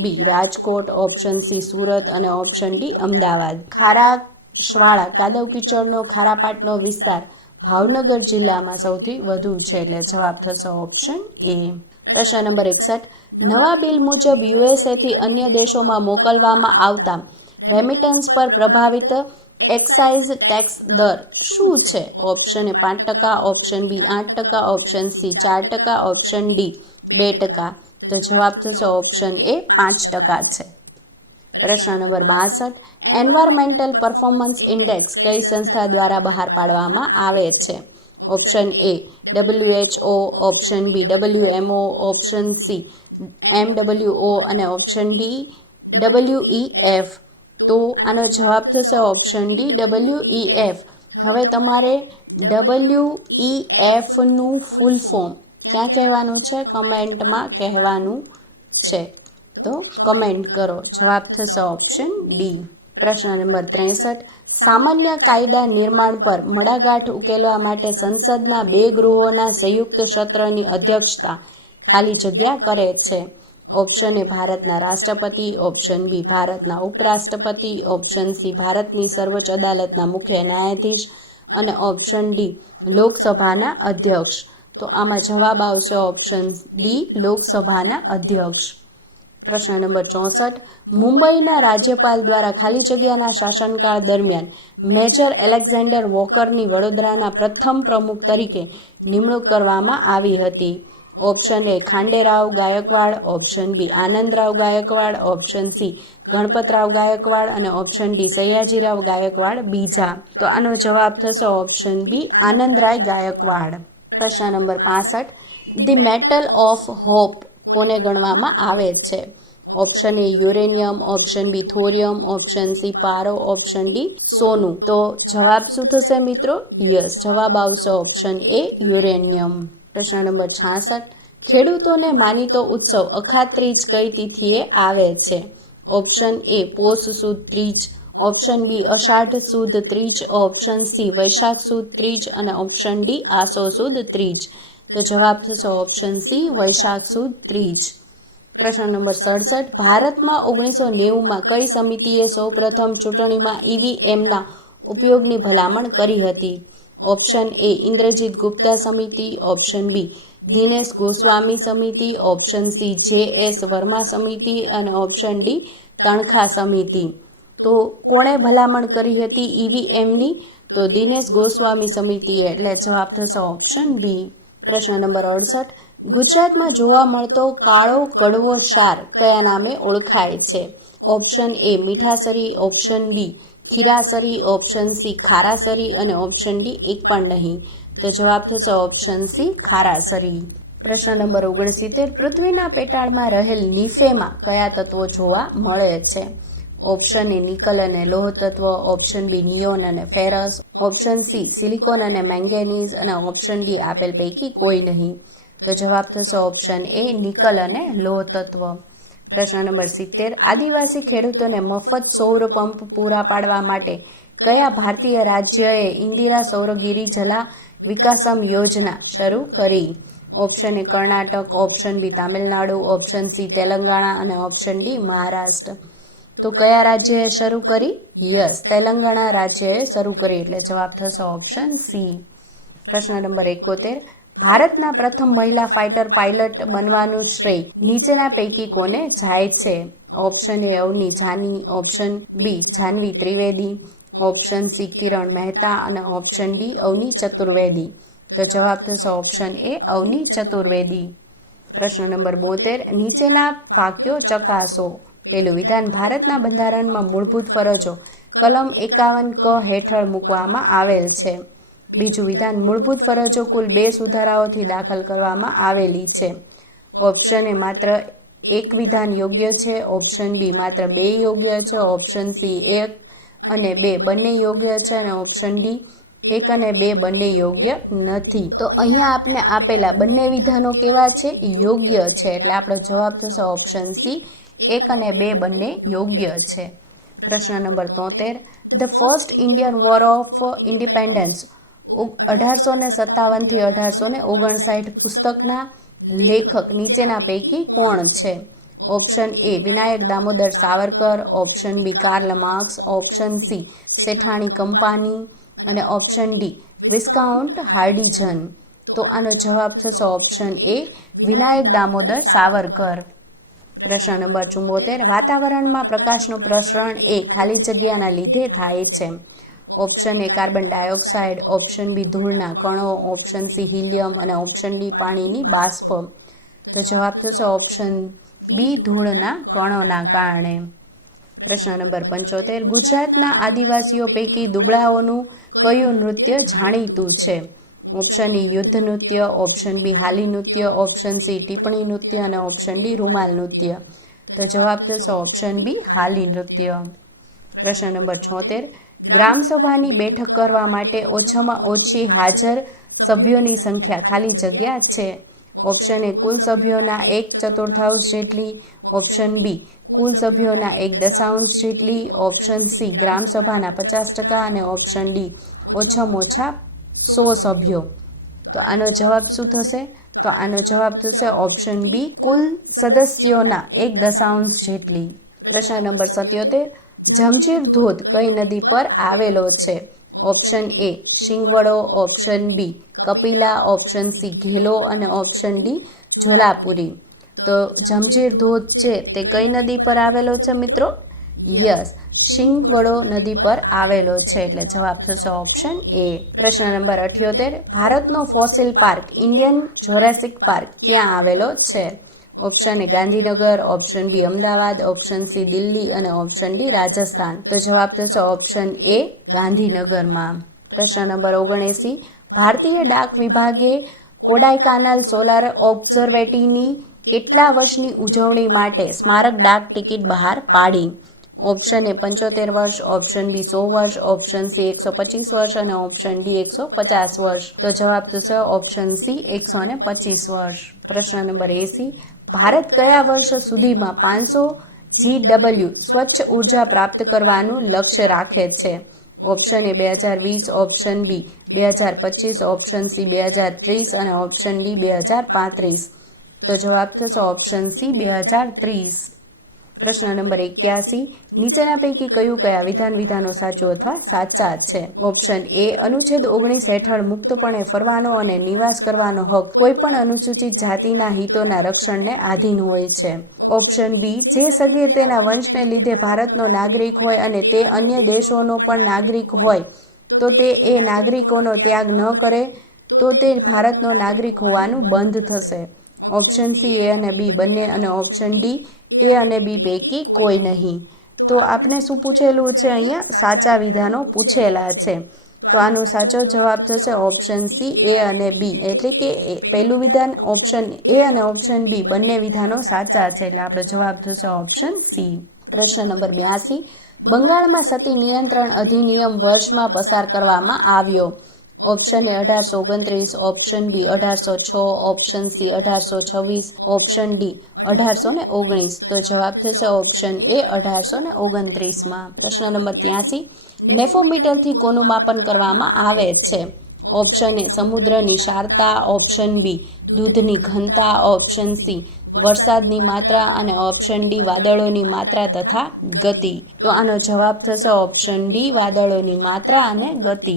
B Rajkot, option C Surat અને ઓપ્શન ડી અમદાવાદ. ખારાશવાળા કાદવ કીચડનો ખારા પાટનો વિસ્તાર ભાવનગર જિલ્લામાં સૌથી વધુ છે, એટલે જવાબ થશે ઓપ્શન એ. પ્રશ્ન નંબર 61, નવા બિલ મુજબ યુએસએથી અન્ય દેશોમાં મોકલવામાં આવતા રેમિટન્સ પર પ્રભાવિત એક્સાઇઝ ટેક્સ દર શું છે? Option A 5%, option B 8%, option C 4%, option D 2%. તો જવાબ થશે ઓપ્શન એ 5% છે. પ્રશ્ન નંબર 62, એન્વાયરમેન્ટલ પરફોર્મન્સ ઇન્ડેક્સ કઈ સંસ્થા દ્વારા બહાર પાડવામાં આવે છે? Option A WHO, option B WMO, option C MWO અને ઓપ્શન ડી WEF. તો આનો જવાબ થશે ઓપ્શન ડી WEF. હવે તમારે WEFનું ફૂલ ફોર્મ ક્યાં કહેવાનું છે? કમેન્ટમાં કહેવાનું છે, તો કમેન્ટ કરો. જવાબ થશે ઓપ્શન ડી. પ્રશ્ન નંબર 63, સામાન્ય કાયદા નિર્માણ પર મડાગાંઠ ઉકેલવા માટે સંસદના 2 ગૃહોના સંયુક્ત સત્રની અધ્યક્ષતા ખાલી જગ્યા કરે છે? ઓપ્શન એ ભારતના રાષ્ટ્રપતિ, ઓપ્શન બી ભારતના ઉપરાષ્ટ્રપતિ, ઓપ્શન સી ભારતની સર્વોચ્ચ અદાલતના મુખ્ય ન્યાયાધીશ અને ઓપ્શન ડી લોકસભાના અધ્યક્ષ. તો આમાં જવાબ આવશે ઓપ્શન ડી લોકસભાના અધ્યક્ષ. પ્રશ્ન નંબર 64, મુંબઈના રાજ્યપાલ દ્વારા ખાલી જગ્યાના શાસનકાળ દરમિયાન મેજર એલેક્ઝાન્ડર વોકરની વડોદરાના પ્રથમ પ્રમુખ તરીકે નિમણૂક કરવામાં આવી હતી? Option A Khanderao Gaekwad, option B Anandrao Gaekwad, option C Ganpatrao Gaekwad અને ઓપ્શન ડી સયાજીરાવ ગાયકવાડ બીજા. તો આનો જવાબ થશે ઓપ્શન બી આનંદરાય ગાયકવાડ. પ્રશ્ન number 65, the metal of hope કોને ગણવામાં આવે છે? Option A uranium, option B thorium, option C પારો, ઓપ્શન ડી સોનું. તો જવાબ શું થશે મિત્રો? યસ, જવાબ આવશે ઓપ્શન એ યુરેનિયમ. પ્રશ્ન નંબર 66, ખેડૂતોને માનીતો ઉત્સવ અખાત્રીજ કઈ તિથિએ આવે છે? ઓપ્શન એ પોષ સુદ ત્રીજ, ઓપ્શન બી અષાઢ સુદ ત્રીજ, ઓપ્શન સી વૈશાખ સુદ ત્રીજ અને ઓપ્શન ડી આસો સુદ ત્રીજ. તો જવાબ થશે ઓપ્શન સી વૈશાખ સુદ ત્રીજ. પ્રશ્ન નંબર 67, ભારતમાં 1990માં કઈ સમિતિએ સૌપ્રથમ ચૂંટણીમાં EVMના ઉપયોગની ભલામણ કરી હતી? ઓપ્શન એ ઇન્દ્રજીત ગુપ્તા સમિતિ, ઓપ્શન બી દિનેશ ગોસ્વામી સમિતિ, ઓપ્શન સી JS વર્મા સમિતિ અને ઓપ્શન ડી તણખા સમિતિ. તો કોણે ભલામણ કરી હતી EVMની? તો દિનેશ ગોસ્વામી સમિતિએ, એટલે જવાબ થશે ઓપ્શન બી. પ્રશ્ન નંબર 68. ગુજરાતમાં જોવા મળતો કાળો કડવો ક્ષાર કયા નામે ઓળખાય છે? Option A Mithasari, option B Khirasari, option C Kharasari અને ઓપ્શન ડી એક પણ નહીં. તો જવાબ થશે ઓપ્શન સી ખારાસરી. પ્રશ્ન નંબર 69. પૃથ્વીના પેટાળમાં રહેલ નિફેમાં કયા તત્વો જોવા મળે છે? ઓપ્શન એ નિકલ અને લોહ તત્વ, ઓપ્શન બી નિયોન અને ફેરસ, ઓપ્શન સી સિલિકોન અને મેંગેનીઝ અને ઓપ્શન ડી આપેલ પૈકી કોઈ નહીં. તો જવાબ થશે ઓપ્શન એ નિકલ અને લોહ તત્વ. પ્રશ્ન નંબર 70. આદિવાસી ખેડૂતોને મફત સૌર પંપ પૂરા પાડવા માટે કયા ભારતીય રાજ્યએ ઇન્દિરા સૌર ગિરિજલા વિકાસમ યોજના શરૂ કરી? Option A Karnataka, option B Tamil Nadu, option C Telangana અને ઓપ્શન ડી મહારાષ્ટ્ર. તો કયા રાજ્યએ શરૂ કરી? યસ, તેલંગાણા રાજ્યએ શરૂ કરી, એટલે જવાબ થશે ઓપ્શન સી. પ્રશ્ન નંબર 71. ભારતના પ્રથમ મહિલા ફાઇટર પાયલટ બનવાનું શ્રેય નીચેના પૈકી કોને જાય છે? Option A Avani Jani, option B Jahnavi Trivedi, option C Kiran Mehta અને ઓપ્શન ડી અવની ચતુર્વેદી. તો જવાબ થશે ઓપ્શન એ અવની ચતુર્વેદી. પ્રશ્ન નંબર 72. નીચેના વાક્યો ચકાસો. પહેલું વિધાન, ભારતના બંધારણમાં મૂળભૂત ફરજો કલમ 51 ક હેઠળ મૂકવામાં આવેલ છે. બીજું વિધાન, મૂળભૂત ફરજો કુલ 2 સુધારાઓથી દાખલ કરવામાં આવેલી છે. ઓપ્શન એ માત્ર એક વિધાન યોગ્ય છે, ઓપ્શન બી માત્ર 2 યોગ્ય છે, ઓપ્શન સી 1 અને 2 બંને યોગ્ય છે અને ઓપ્શન ડી 1 અને 2 બંને યોગ્ય નથી. તો અહીંયા આપને આપેલા બંને વિધાનો કેવા છે? યોગ્ય છે, એટલે આપણો જવાબ થશે ઓપ્શન સી 1 અને 2 બંને યોગ્ય છે. પ્રશ્ન number 73. The first Indian war of independence 1857 થી 1859 પુસ્તકના લેખક નીચેના પૈકી કોણ છે? Option A Vinayak Damodar Savarkar, option B Karl Marx, option C Sethani company અને ઓપ્શન ડી વિસ્કાઉન્ટ હાર્ડિંજન. તો આનો જવાબ થશે ઓપ્શન એ વિનાયક દામોદર સાવરકર. પ્રશ્ન નંબર 74. વાતાવરણમાં પ્રકાશનું પ્રસરણ એ ખાલી જગ્યાના લીધે થાય છે. Option A carbon dioxide, option B ધૂળના કણો, ઓપ્શન સી હિલિયમ અને ઓપ્શન ડી પાણીની બાષ્પ. તો જવાબ થશે ઓપ્શન બી ધૂળના કણોના કારણે. પ્રશ્ન નંબર 75. ગુજરાતના આદિવાસીઓ પૈકી દુબળાઓનું કયું નૃત્ય જાણીતું છે? ઓપ્શન એ યુદ્ધ નૃત્ય, ઓપ્શન બી હાલી નૃત્ય, ઓપ્શન સી ટીપણી નૃત્ય અને ઓપ્શન ડી રૂમાલ નૃત્ય. તો જવાબ થશે ઓપ્શન બી હાલી નૃત્ય. પ્રશ્ન નંબર 76. ગ્રામસભાની બેઠક કરવા માટે ઓછામાં ઓછી હાજર સભ્યોની સંખ્યા ખાલી જગ્યા છે. ઓપ્શન એ કુલ સભ્યોના 1/4 જેટલી, ઓપ્શન બી કુલ સભ્યોના 1/10 જેટલી, ઓપ્શન સી ગ્રામસભાના 50% અને ઓપ્શન ડી ઓછામાં ઓછા 100 સભ્યો. તો આનો જવાબ શું થશે? તો આનો જવાબ થશે ઓપ્શન બી કુલ સદસ્યોના 1/10 જેટલી. પ્રશ્ન નંબર 77. જમશેર ધોધ કઈ નદી પર આવેલો છે? Option A Shingvado, option B Kapila, option C Ghelo અને ઓપ્શન ડી જોલાપુરી. તો જમશેર ધોધ છે તે કઈ નદી પર આવેલો છે મિત્રો? યસ, શિંગવડો નદી પર આવેલો છે, એટલે જવાબ થશે ઓપ્શન એ. પ્રશ્ન નંબર 78. ભારતનો fossil park Indian Jurassic park ક્યાં આવેલો છે? Option A Gandhinagar, option B Ahmedabad, option C Delhi અને ઓપ્શન ડી રાજસ્થાન. તો જવાબ થશે ઓપ્શન એ ગાંધીનગરમાં. પ્રશ્ન નંબર 79. ભારતીય ડાક વિભાગે કોડાઈકાનાલ સોલાર ઓબ્ઝર્વેટરીની કેટલા વર્ષની ઉજવણી માટે સ્મારક ડાક ટિકિટ બહાર પાડી? ઓપ્શન એ 75 વર્ષ, ઓપ્શન બી 100 વર્ષ, ઓપ્શન સી 125 વર્ષ અને ઓપ્શન ડી 150 વર્ષ. તો જવાબ થશે ઓપ્શન સી 125 વર્ષ. પ્રશ્ન નંબર 80. ભારત કયા વર્ષ સુધીમાં 500 GW સ્વચ્છ ઉર્જા પ્રાપ્ત કરવાનું લક્ષ્ય રાખે છે? Option A 2020, option B 2025, option C 2030 અને ઓપ્શન ડી 2035. તો જવાબ થશે ઓપ્શન સી 2030. પ્રશ્ન નંબર 81, નીચેના પૈકી કયા વિધાનો સાચું અથવા સાચા છે? ઓપ્શન એ, અનુચ્છેદ 19 હેઠળ મુક્તપણે ફરવાનો અને નિવાસ કરવાનો હક કોઈપણ અનુસૂચિત જાતિના હિતોના રક્ષણને આધીન હોય છે. ઓપ્શન બી, જે સગીર તેના વંશને લીધે ભારતનો નાગરિક હોય અને તે અન્ય દેશોનો પણ નાગરિક હોય તો તે એ નાગરિકોનો ત્યાગ ન કરે તો તે ભારતનો નાગરિક હોવાનું બંધ થશે. ઓપ્શન સી, એ અને બી બંને, અને ઓપ્શન ડી, એ અને બી પૈકી કોઈ નહીં. તો આપને શું પૂછેલું છે? અહીંયા સાચા વિધાનો પૂછેલા છે. તો આનો સાચો જવાબ થશે ઓપ્શન સી, એ અને બી. એટલે કે પહેલું વિધાન ઓપ્શન એ અને ઓપ્શન બી બંને વિધાનો સાચા છે. એટલે આપણો જવાબ થશે ઓપ્શન સી. પ્રશ્ન નંબર 82, બંગાળમાં સતી નિયંત્રણ અધિનિયમ વર્ષમાં પસાર કરવામાં આવ્યો. Option A 1829, option B 1806, option C 1826, option D 1819. તો જવાબ થશે ઓપ્શન એ 1829. પ્રશ્ન નંબર 83, નેફોમીટરથી કોનું માપન કરવામાં આવે છે? ઓપ્શન એ સમુદ્રની ક્ષારતા, ઓપ્શન બી દૂધની ઘનતા, ઓપ્શન સી વરસાદની માત્રા અને ઓપ્શન ડી વાદળોની માત્રા તથા ગતિ. તો આનો જવાબ થશે ઓપ્શન ડી વાદળોની માત્રા અને ગતિ.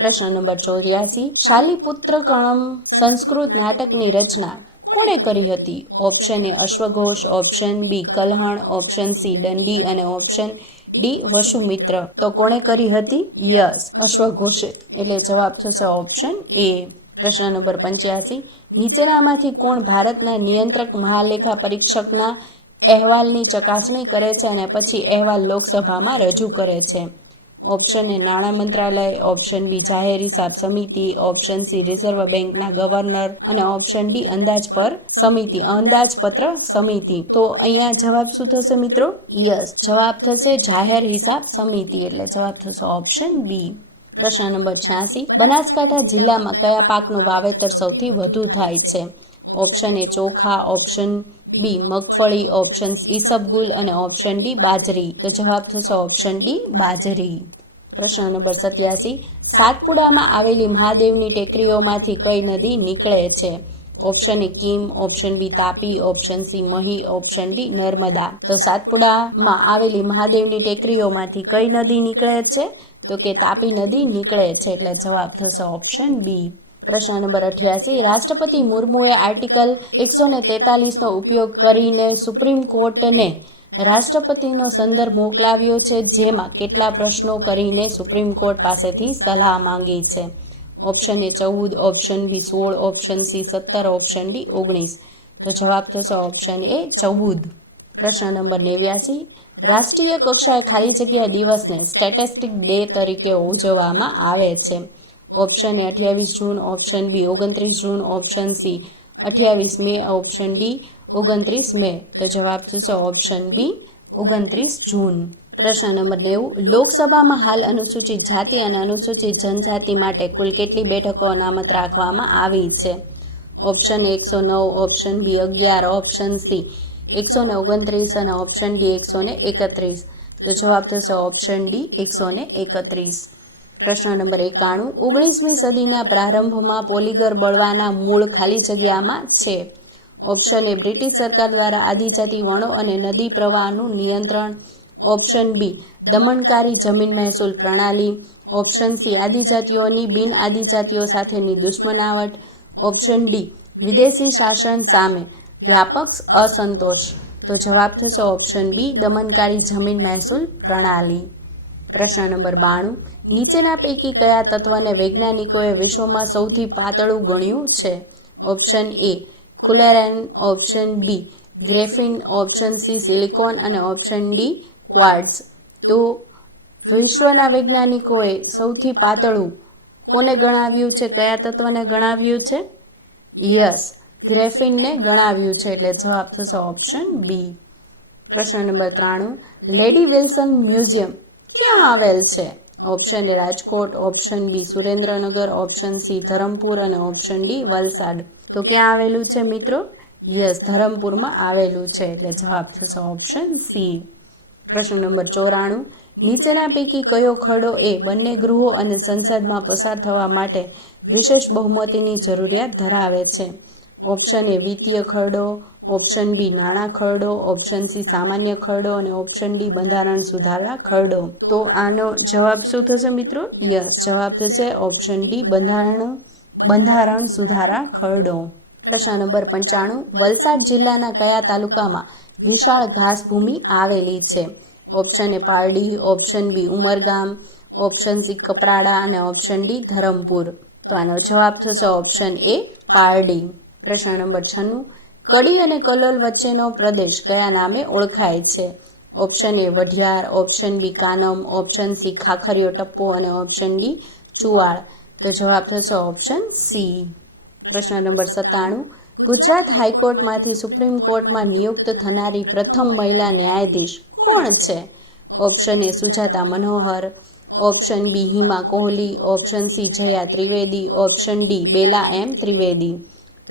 પ્રશ્ન નંબર 84, શાલીપુત્રકણમ સંસ્કૃત નાટકની રચના કોણે કરી હતી? ઓપ્શન એ અશ્વઘોષ, option B Kalhan, option C Dandi અને ઓપ્શન ડી વસુમિત્ર. તો કોણે કરી હતી? યસ, અશ્વઘોષે. એટલે જવાબ થશે ઓપ્શન એ. પ્રશ્ન નંબર 85, નીચેનામાંથી કોણ ભારતના નિયંત્રક મહાલેખા પરીક્ષકના અહેવાલની ચકાસણી કરે છે અને પછી અહેવાલ લોકસભામાં રજૂ કરે છે? ઓપ્શન એ નાણાં મંત્રાલય, ઓપ્શન બી જાહેર હિસાબ સમિતિ, ઓપ્શન સી રિઝર્વ બેંકના ગવર્નર અને ઓપ્શન ડી અંદાજપત્ર સમિતિ. તો અહીંયા જવાબ શું થશે મિત્રો? યસ, જવાબ થશે જાહેર હિસાબ સમિતિ. એટલે જવાબ થશે ઓપ્શન બી. પ્રશ્ન નંબર 86, બનાસકાંઠા જિલ્લામાં કયા પાકનું વાવેતર સૌથી વધુ થાય છે? ઓપ્શન એ ચોખા, ઓપ્શન બી મગફળી, ઓપ્શન ઈસબગુલ અને ઓપ્શન ડી બાજરી. તો જવાબ થશે ઓપ્શન ડી બાજરી. પ્રશ્ન નંબર 87, સાતપુડામાં આવેલી મહાદેવની ટેકરીઓમાંથી કઈ નદી નીકળે છે? Option A Kim, option B Tapi, option C Mahi, option D Narmada. તો સાતપુડામાં આવેલી મહાદેવની ટેકરીઓમાંથી કઈ નદી નીકળે છે? તો કે તાપી નદી નીકળે છે. એટલે જવાબ થશે ઓપ્શન બી. પ્રશ્ન નંબર 88, રાષ્ટ્રપતિ મુર્મુએ આર્ટિકલ 143નો ઉપયોગ કરીને સુપ્રીમ કોર્ટને રાષ્ટ્રપતિનો સંદર્ભ મોકલાવ્યો છે, જેમાં કેટલા પ્રશ્નો કરીને સુપ્રીમ કોર્ટ પાસેથી સલાહ માંગી છે? Option A 14, option B 16, option C 17, option D 19. તો જવાબ થશે ઓપ્શન એ 14. પ્રશ્ન નંબર 89, રાષ્ટ્રીય કક્ષાએ ખાલી જગ્યા દિવસને સ્ટેટિસ્ટિક ડે તરીકે ઉજવવામાં આવે છે? Option A 28 June, option B 29 June, option C 28 May, option D 29 May. તો જવાબ થશે ઓપ્શન બી 29 જૂન. પ્રશ્ન નંબર 90, લોકસભામાં હાલ અનુસૂચિત જાતિ અને અનુસૂચિત જનજાતિ માટે કુલ કેટલી બેઠકો અનામત રાખવામાં આવી છે? Option A 109, option B 11, option C 129 અને ઓપ્શન ડી 131. તો જવાબ થશે ઓપ્શન ડી 131. પ્રશ્ન નંબર 91, 19મી સદીના પ્રારંભમાં પોલીગર બળવાના મૂળ ખાલી જગ્યામાં છે? ઓપ્શન એ બ્રિટિશ સરકાર દ્વારા આદિજાતિ વણો અને નદી પ્રવાહનું નિયંત્રણ, ઓપ્શન બી દમનકારી જમીન મહેસૂલ પ્રણાલી, ઓપ્શન સી આદિજાતિઓની બિન આદિજાતિઓ સાથેની દુશ્મનાવટ, ઓપ્શન ડી વિદેશી શાસન સામે વ્યાપક અસંતોષ. તો જવાબ થશે ઓપ્શન બી દમનકારી જમીન મહેસૂલ પ્રણાલી. પ્રશ્ન નંબર 92, નીચેના પૈકી કયા તત્વને વૈજ્ઞાનિકોએ વિશ્વમાં સૌથી પાતળું ગણ્યું છે? Option A fullerene, option B graphene, option C silicon અને ઓપ્શન ડી ક્વાર્ટઝ. તો વિશ્વના વૈજ્ઞાનિકોએ સૌથી પાતળું કોને ગણાવ્યું છે? કયા તત્વને ગણાવ્યું છે? યસ, ગ્રેફિનને ગણાવ્યું છે. એટલે જવાબ થશે ઓપ્શન બી. પ્રશ્ન નંબર 93, લેડી વિલ્સન મ્યુઝિયમ ક્યાં આવેલ છે? Option A Rajkot, option B Surendranagar, option C Dharampur અને ઓપ્શન ડી વલસાડ. તો ક્યાં આવેલું છે મિત્રો? યસ, ધરમપુરમાં આવેલું છે. એટલે જવાબ થશે ઓપ્શન સી. પ્રશ્ન નંબર 94, નીચેના પૈકી કયો ખરડો એ બંને ગૃહો અને સંસદમાં પસાર થવા માટે વિશેષ બહુમતીની જરૂરિયાત ધરાવે છે? ઓપ્શન એ વિત્તીય ખરડો, ઓપ્શન બી નાણાં ખરડો, ઓપ્શન સી સામાન્ય ખરડો અને ઓપ્શન ડી બંધારણ સુધારા ખરડો. તો આનો જવાબ શું થશે મિત્રો? યસ, જવાબ થશે ઓપ્શન ડી બંધારણ સુધારા ખરડો. પ્રશ્ન નંબર 95, વલસાડ જિલ્લાના કયા તાલુકામાં વિશાળ ઘાસભૂમિ આવેલી છે? Option A Pardi, option B Umargam, option C Kaprada અને ઓપ્શન ડી ધરમપુર. તો આનો જવાબ થશે ઓપ્શન એ પારડી. પ્રશ્ન નંબર 96, કડી અને કલોલ વચ્ચેનો પ્રદેશ કયા નામે ઓળખાય છે? Option A Vadhiyar, option B Kanam, option C Khakhariyo Tappo અને ઓપ્શન ડી ચુવાડ. તો જવાબ થશે ઓપ્શન સી. પ્રશ્ન નંબર 97, ગુજરાત હાઈકોર્ટમાંથી સુપ્રીમ કોર્ટમાં નિયુક્ત થનારી પ્રથમ મહિલા ન્યાયાધીશ કોણ છે? Option A Sujata Manohar, option B Hima Kohli, option C Jaya Trivedi, option D Bela M Trivedi.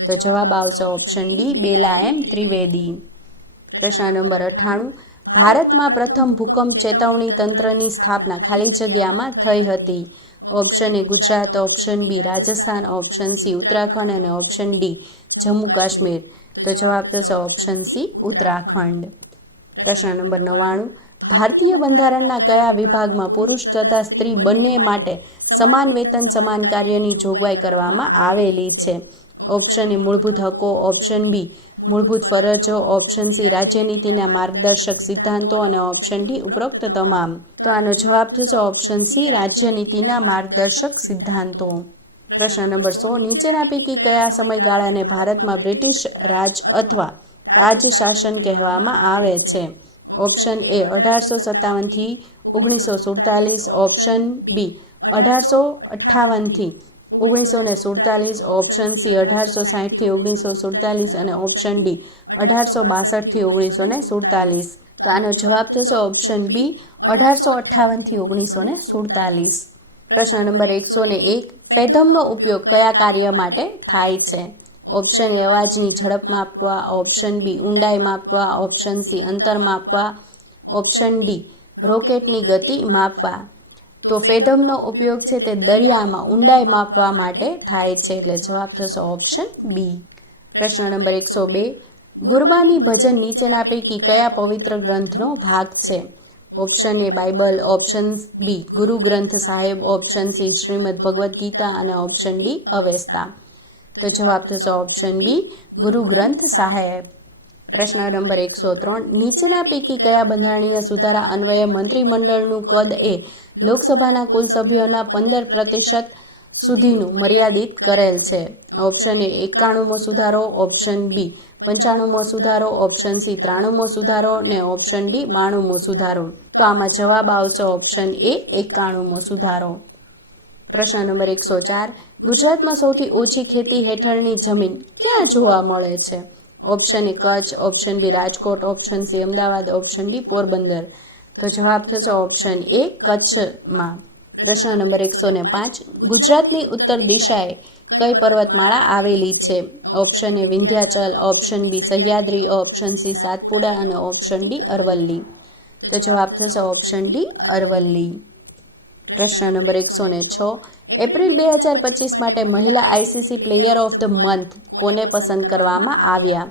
તો જવાબ આવશે option D Bela M Trivedi. પ્રશ્ન નંબર 98, ભારતમાં પ્રથમ ભૂકંપ ચેતવણી તંત્રની સ્થાપના ખાલી જગ્યામાં થઈ હતી? Option A Gujarat, option B Rajasthan, option C Uttarakhand અને ઓપ્શન ડી જમ્મુ કાશ્મીર. તો જવાબ થશે ઓપ્શન સી ઉત્તરાખંડ. પ્રશ્ન નંબર 99, ભારતીય બંધારણના કયા વિભાગમાં પુરુષ તથા સ્ત્રી બંને માટે સમાન વેતન સમાન કાર્યની જોગવાઈ કરવામાં આવેલી છે? ઓપ્શન એ મૂળભૂત હકો, ઓપ્શન બી મૂળભૂત ફરજો, ઓપ્શન સી રાજ્યનીતિના માર્ગદર્શક સિદ્ધાંતો અને ઓપ્શન ડી ઉપરોક્ત તમામ. તો આનો જવાબ થશે ઓપ્શન સી રાજ્યનીતિના માર્ગદર્શક સિદ્ધાંતો. પ્રશ્ન નંબર 100, નીચેના પૈકી કયા સમયગાળાને ભારતમાં બ્રિટિશ રાજ અથવા તાજ શાસન કહેવામાં આવે છે? ઓપ્શન એ 1857થી 1947, ઓપ્શન બી 1858થી 1947, ઓપ્શન સી 1860થી 1947 અને ઓપ્શન ડી 1862થી 1947. તો આનો જવાબ થશે ઓપ્શન બી 1858થી 1947. પ્રશ્ન નંબર 101, ફેધમનો ઉપયોગ કયા કાર્ય માટે થાય છે? ઓપ્શન એ અવાજની ઝડપ માપવા, ઓપ્શન બી ઊંડાઈ માપવા, ઓપ્શન સી અંતર માપવા, ઓપ્શન ડી રોકેટની ગતિ માપવા. તો ફેધમનો ઉપયોગ છે તે દરિયામાં ઊંડાઈ માપવા માટે થાય છે, એટલે જવાબ થશે ઓપ્શન બી. પ્રશ્ન નંબર 102, ગુરબાની ભજન નીચેના પૈકી કયા પવિત્ર ગ્રંથનો ભાગ છે? Option A Bible, option B Guru Granth Sahib, option C Shrimad Bhagavad Gita અને ઓપ્શન ડી અવેસ્તા. તો જવાબ થશે ઓપ્શન બી ગુરુ ગ્રંથ સાહેબ. પ્રશ્ન નંબર 103, નીચેના પૈકી કયા બંધારણીય સુધારા અન્વયે મંત્રીમંડળનું કદ એ લોકસભાના કુલ સભ્યોના 15% સુધીનું મર્યાદિત કરેલ છે? ઓપ્શન એ 91મો સુધારો, ઓપ્શન બી 95મો સુધારો, ઓપ્શન સી 93મો સુધારો ને ઓપ્શન ડી 92મો સુધારો. તો આમાં જવાબ આવશે ઓપ્શન એ 91મો સુધારો. પ્રશ્ન નંબર 104, ગુજરાતમાં સૌથી ઓછી ખેતી હેઠળની જમીન ક્યાં જોવા મળે છે? Option A Kutch, option B Rajkot, option C Ahmedabad, option D Porbandar. તો જવાબ થશે ઓપ્શન એ કચ્છમાં. પ્રશ્ન નંબર 105, ગુજરાતની ઉત્તર દિશાએ કઈ પર્વતમાળા આવેલી છે? Option A Vindhyachal, option B Sahyadri, option C Satpura અને ઓપ્શન ડી અરવલ્લી. તો જવાબ થશે ઓપ્શન ડી અરવલ્લી. પ્રશ્ન નંબર 106, એપ્રિલ 2025 માટે મહિલા ICC player of the month કોને પસંદ કરવામાં આવ્યા?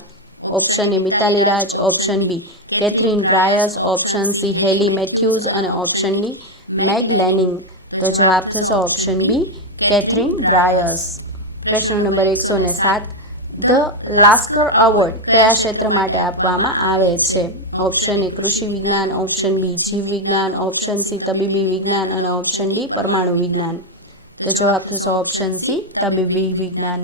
Option A Mithali Raj, option B Kathryn Bryce, option C Hayley Matthews અને ઓપ્શન ડી મેગ લેનિંગ. તો જવાબ થશે ઓપ્શન બી કેથરીન બ્રાયસ. પ્રશ્ન નંબર 107, ધ લાસ્કર એવોર્ડ કયા ક્ષેત્ર માટે આપવામાં આવે છે? ઓપ્શન એ કૃષિ વિજ્ઞાન, ઓપ્શન બી જીવ વિજ્ઞાન, ઓપ્શન સી તબીબી વિજ્ઞાન અને ઓપ્શન ડી પરમાણુ વિજ્ઞાન. તો જવાબ થશે ઓપ્શન સી તબીબી વિજ્ઞાન.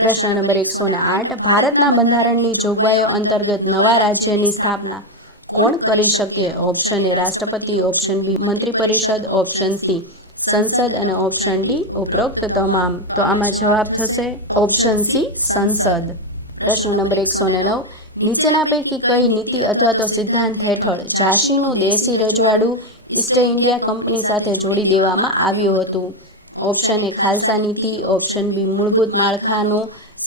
પ્રશ્ન નંબર 108, ભારતના બંધારણની જોગવાઈઓ અંતર્ગત નવા રાજ્યની સ્થાપના કોણ કરી શકે? ઓપ્શન એ રાષ્ટ્રપતિ, ઓપ્શન બી મંત્રીપરિષદ, ઓપ્શન સી સંસદ અને ઓપ્શન ડી ઉપરોક્ત તમામ. તો આમાં જવાબ થશે ઓપ્શન સી સંસદ. પ્રશ્ન નંબર 109, નીચેના પૈકી કઈ નીતિ અથવા તો સિદ્ધાંત હેઠળ ઝાંસીનું દેશી રજવાડું ઈસ્ટ ઇન્ડિયા કંપની સાથે જોડી દેવામાં આવ્યું હતું? ઓપ્શન એ ખાલસા નીતિ, ઓપ્શન બી મૂળભૂત માળખાનો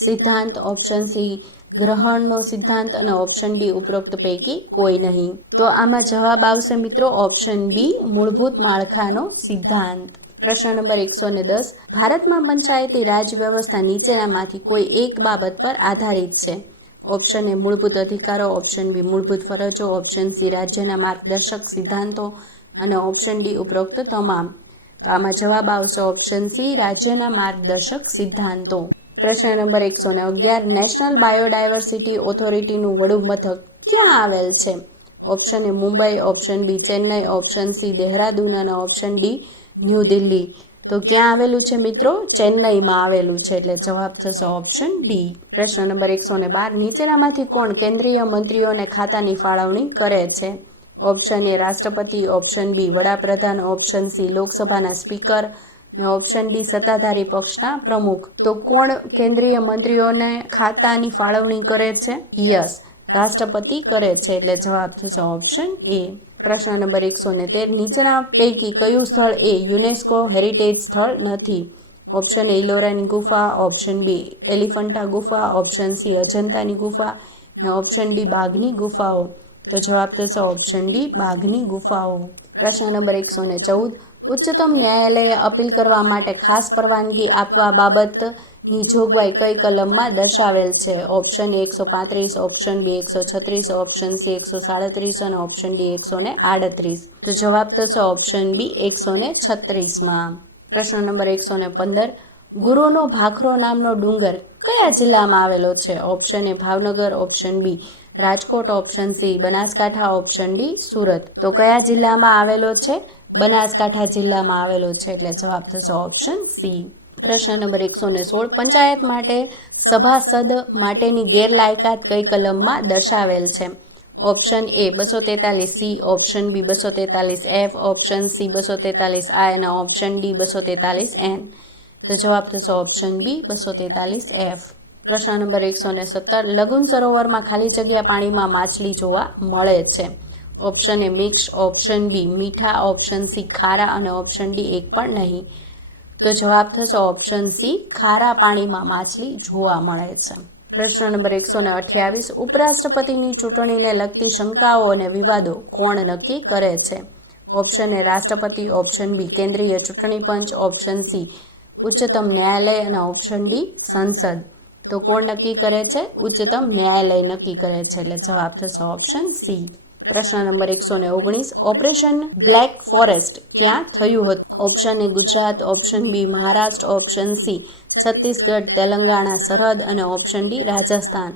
સિદ્ધાંત, ઓપ્શન સી ગ્રહણનો સિદ્ધાંત અને ઓપ્શન ડી ઉપરોક્ત પૈકી કોઈ નહીં. તો આમાં જવાબ આવશે મિત્રો ઓપ્શન બી મૂળભૂત માળખાનો સિદ્ધાંત. પ્રશ્ન નંબર 110, ભારતમાં પંચાયતી રાજ વ્યવસ્થા નીચેનામાંથી કોઈ એક બાબત પર આધારિત છે? ઓપ્શન એ મૂળભૂત અધિકારો, ઓપ્શન બી મૂળભૂત ફરજો, ઓપ્શન સી રાજ્યના માર્ગદર્શક સિદ્ધાંતો અને ઓપ્શન ડી ઉપરોક્ત તમામ. તો આમાં જવાબ આવશે ઓપ્શન સી રાજ્યના માર્ગદર્શક સિદ્ધાંતો. પ્રશ્ન નંબર 111 નેશનલ બાયોડાયવર્સિટી ઓથોરિટીનું વડું મથક ક્યાં આવેલ છે? Option A Mumbai, option B Chennai, option C Dehradun અને ઓપ્શન ડી ન્યૂ દિલ્હી. તો ક્યાં આવેલું છે મિત્રો? ચેન્નઈમાં આવેલું છે, એટલે જવાબ થશે ઓપ્શન ડી. પ્રશ્ન નંબર 112 નીચેનામાંથી કોણ કેન્દ્રીય મંત્રીઓને ખાતાની ફાળવણી કરે છે? ઓપ્શન એ રાષ્ટ્રપતિ, ઓપ્શન બી વડાપ્રધાન, ઓપ્શન સી લોકસભાના સ્પીકર અને ઓપ્શન ડી સત્તાધારી પક્ષના પ્રમુખ. તો કોણ કેન્દ્રીય મંત્રીઓને ખાતાની ફાળવણી કરે છે? યસ, રાષ્ટ્રપતિ કરે છે, એટલે જવાબ થશે ઓપ્શન એ. પ્રશ્ન નંબર 113 નીચેના પૈકી કયું સ્થળ એ યુનેસ્કો હેરિટેજ સ્થળ નથી? ઓપ્શન એ ઇલોરાની ગુફા, ઓપ્શન બી એલિફન્ટા ગુફા, ઓપ્શન સી અજંતાની ગુફા અને ઓપ્શન ડી બાઘની ગુફાઓ. તો જવાબ થશે ઓપ્શન ડી બાઘની ગુફાઓ. પ્રશ્ન નંબર 114 ઉચ્ચતમ ન્યાયાલયે અપીલ કરવા માટે ખાસ પરવાનગી આપવા બાબતની જોગવાઈ કઈ કલમમાં દર્શાવેલ છે? Option A 135, option B 136, option C 137 અને ઓપ્શન ડી 138. તો જવાબ થશે ઓપ્શન બી 136માં. પ્રશ્ન નંબર 115 ગુરુનો ભાખરો નામનો ડુંગર કયા જિલ્લામાં આવેલો છે? Option A Bhavnagar, option B Rajkot, option C Banaskantha, option D Surat. તો કયા જિલ્લામાં આવેલો છે? બનાસકાંઠા જિલ્લામાં આવેલો છે, એટલે જવાબ થશે ઓપ્શન સી. પ્રશ્ન નંબર 116 પંચાયત માટે સભાસદ માટેની ગેરલાયકાત કઈ કલમમાં દર્શાવેલ છે? Option A 243C, option B 243F, option C 243I અને ઓપ્શન ડી 243N. તો જવાબ થશે ઓપ્શન બી 243F. પ્રશ્ન નંબર 117 લગુન સરોવરમાં ખાલી જગ્યા પાણીમાં માછલી જોવા મળે છે? Option A mix, option B મીઠા, ઓપ્શન સી ખારા અને ઓપ્શન ડી એક પણ નહીં. તો જવાબ થશે ઓપ્શન સી ખારા પાણીમાં માછલી જોવા મળે છે. પ્રશ્ન નંબર 128 ઉપરાષ્ટ્રપતિની ચૂંટણીને લગતી શંકાઓ અને વિવાદો કોણ નક્કી કરે છે? ઓપ્શન એ રાષ્ટ્રપતિ, ઓપ્શન બી કેન્દ્રીય ચૂંટણી પંચ, ઓપ્શન સી ઉચ્ચતમ ન્યાયાલય અને ઓપ્શન ડી સંસદ. તો કોણ નક્કી કરે છે? ઉચ્ચતમ ન્યાયાલય નક્કી કરે છે, એટલે જવાબ થશે ઓપ્શન સી. પ્રશ્ન નંબર 119 ઓપરેશન બ્લેક ફોરેસ્ટ ક્યાં થયું હતું? Option A Gujarat, option B Maharashtra, option C Chhattisgarh Telangana સરહદ અને ઓપ્શન ડી રાજસ્થાન.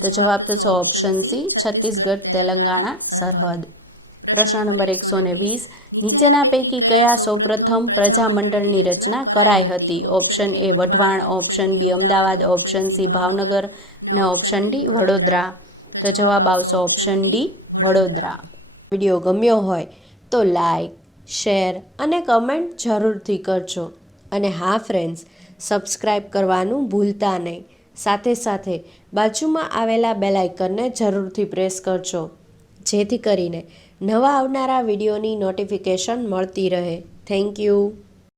તો જવાબ થશે ઓપ્શન સી છત્તીસગઢ તેલંગાણા સરહદ. પ્રશ્ન નંબર 120 નીચેના પૈકી કયા સૌપ્રથમ પ્રજામંડળની રચના કરાઈ હતી? Option A Wadhwan, option B Ahmedabad, option C Bhavnagar અને ઓપ્શન ડી વડોદરા. તો જવાબ આવશે ઓપ્શન ડી વડોદરા. વિડીયો ગમ્યો હોય તો લાઈક, શેર અને કમેન્ટ જરૂરથી કરજો. અને હા ફ્રેન્ડ્સ, સબસ્ક્રાઈબ કરવાનું ભૂલતા નહીં. સાથે સાથે બાજુમાં આવેલા બેલ આઇકનને જરૂરથી પ્રેસ કરજો, જેથી કરીને નવા આવનારા વિડીયોની નોટિફિકેશન મળતી રહે. Thank you.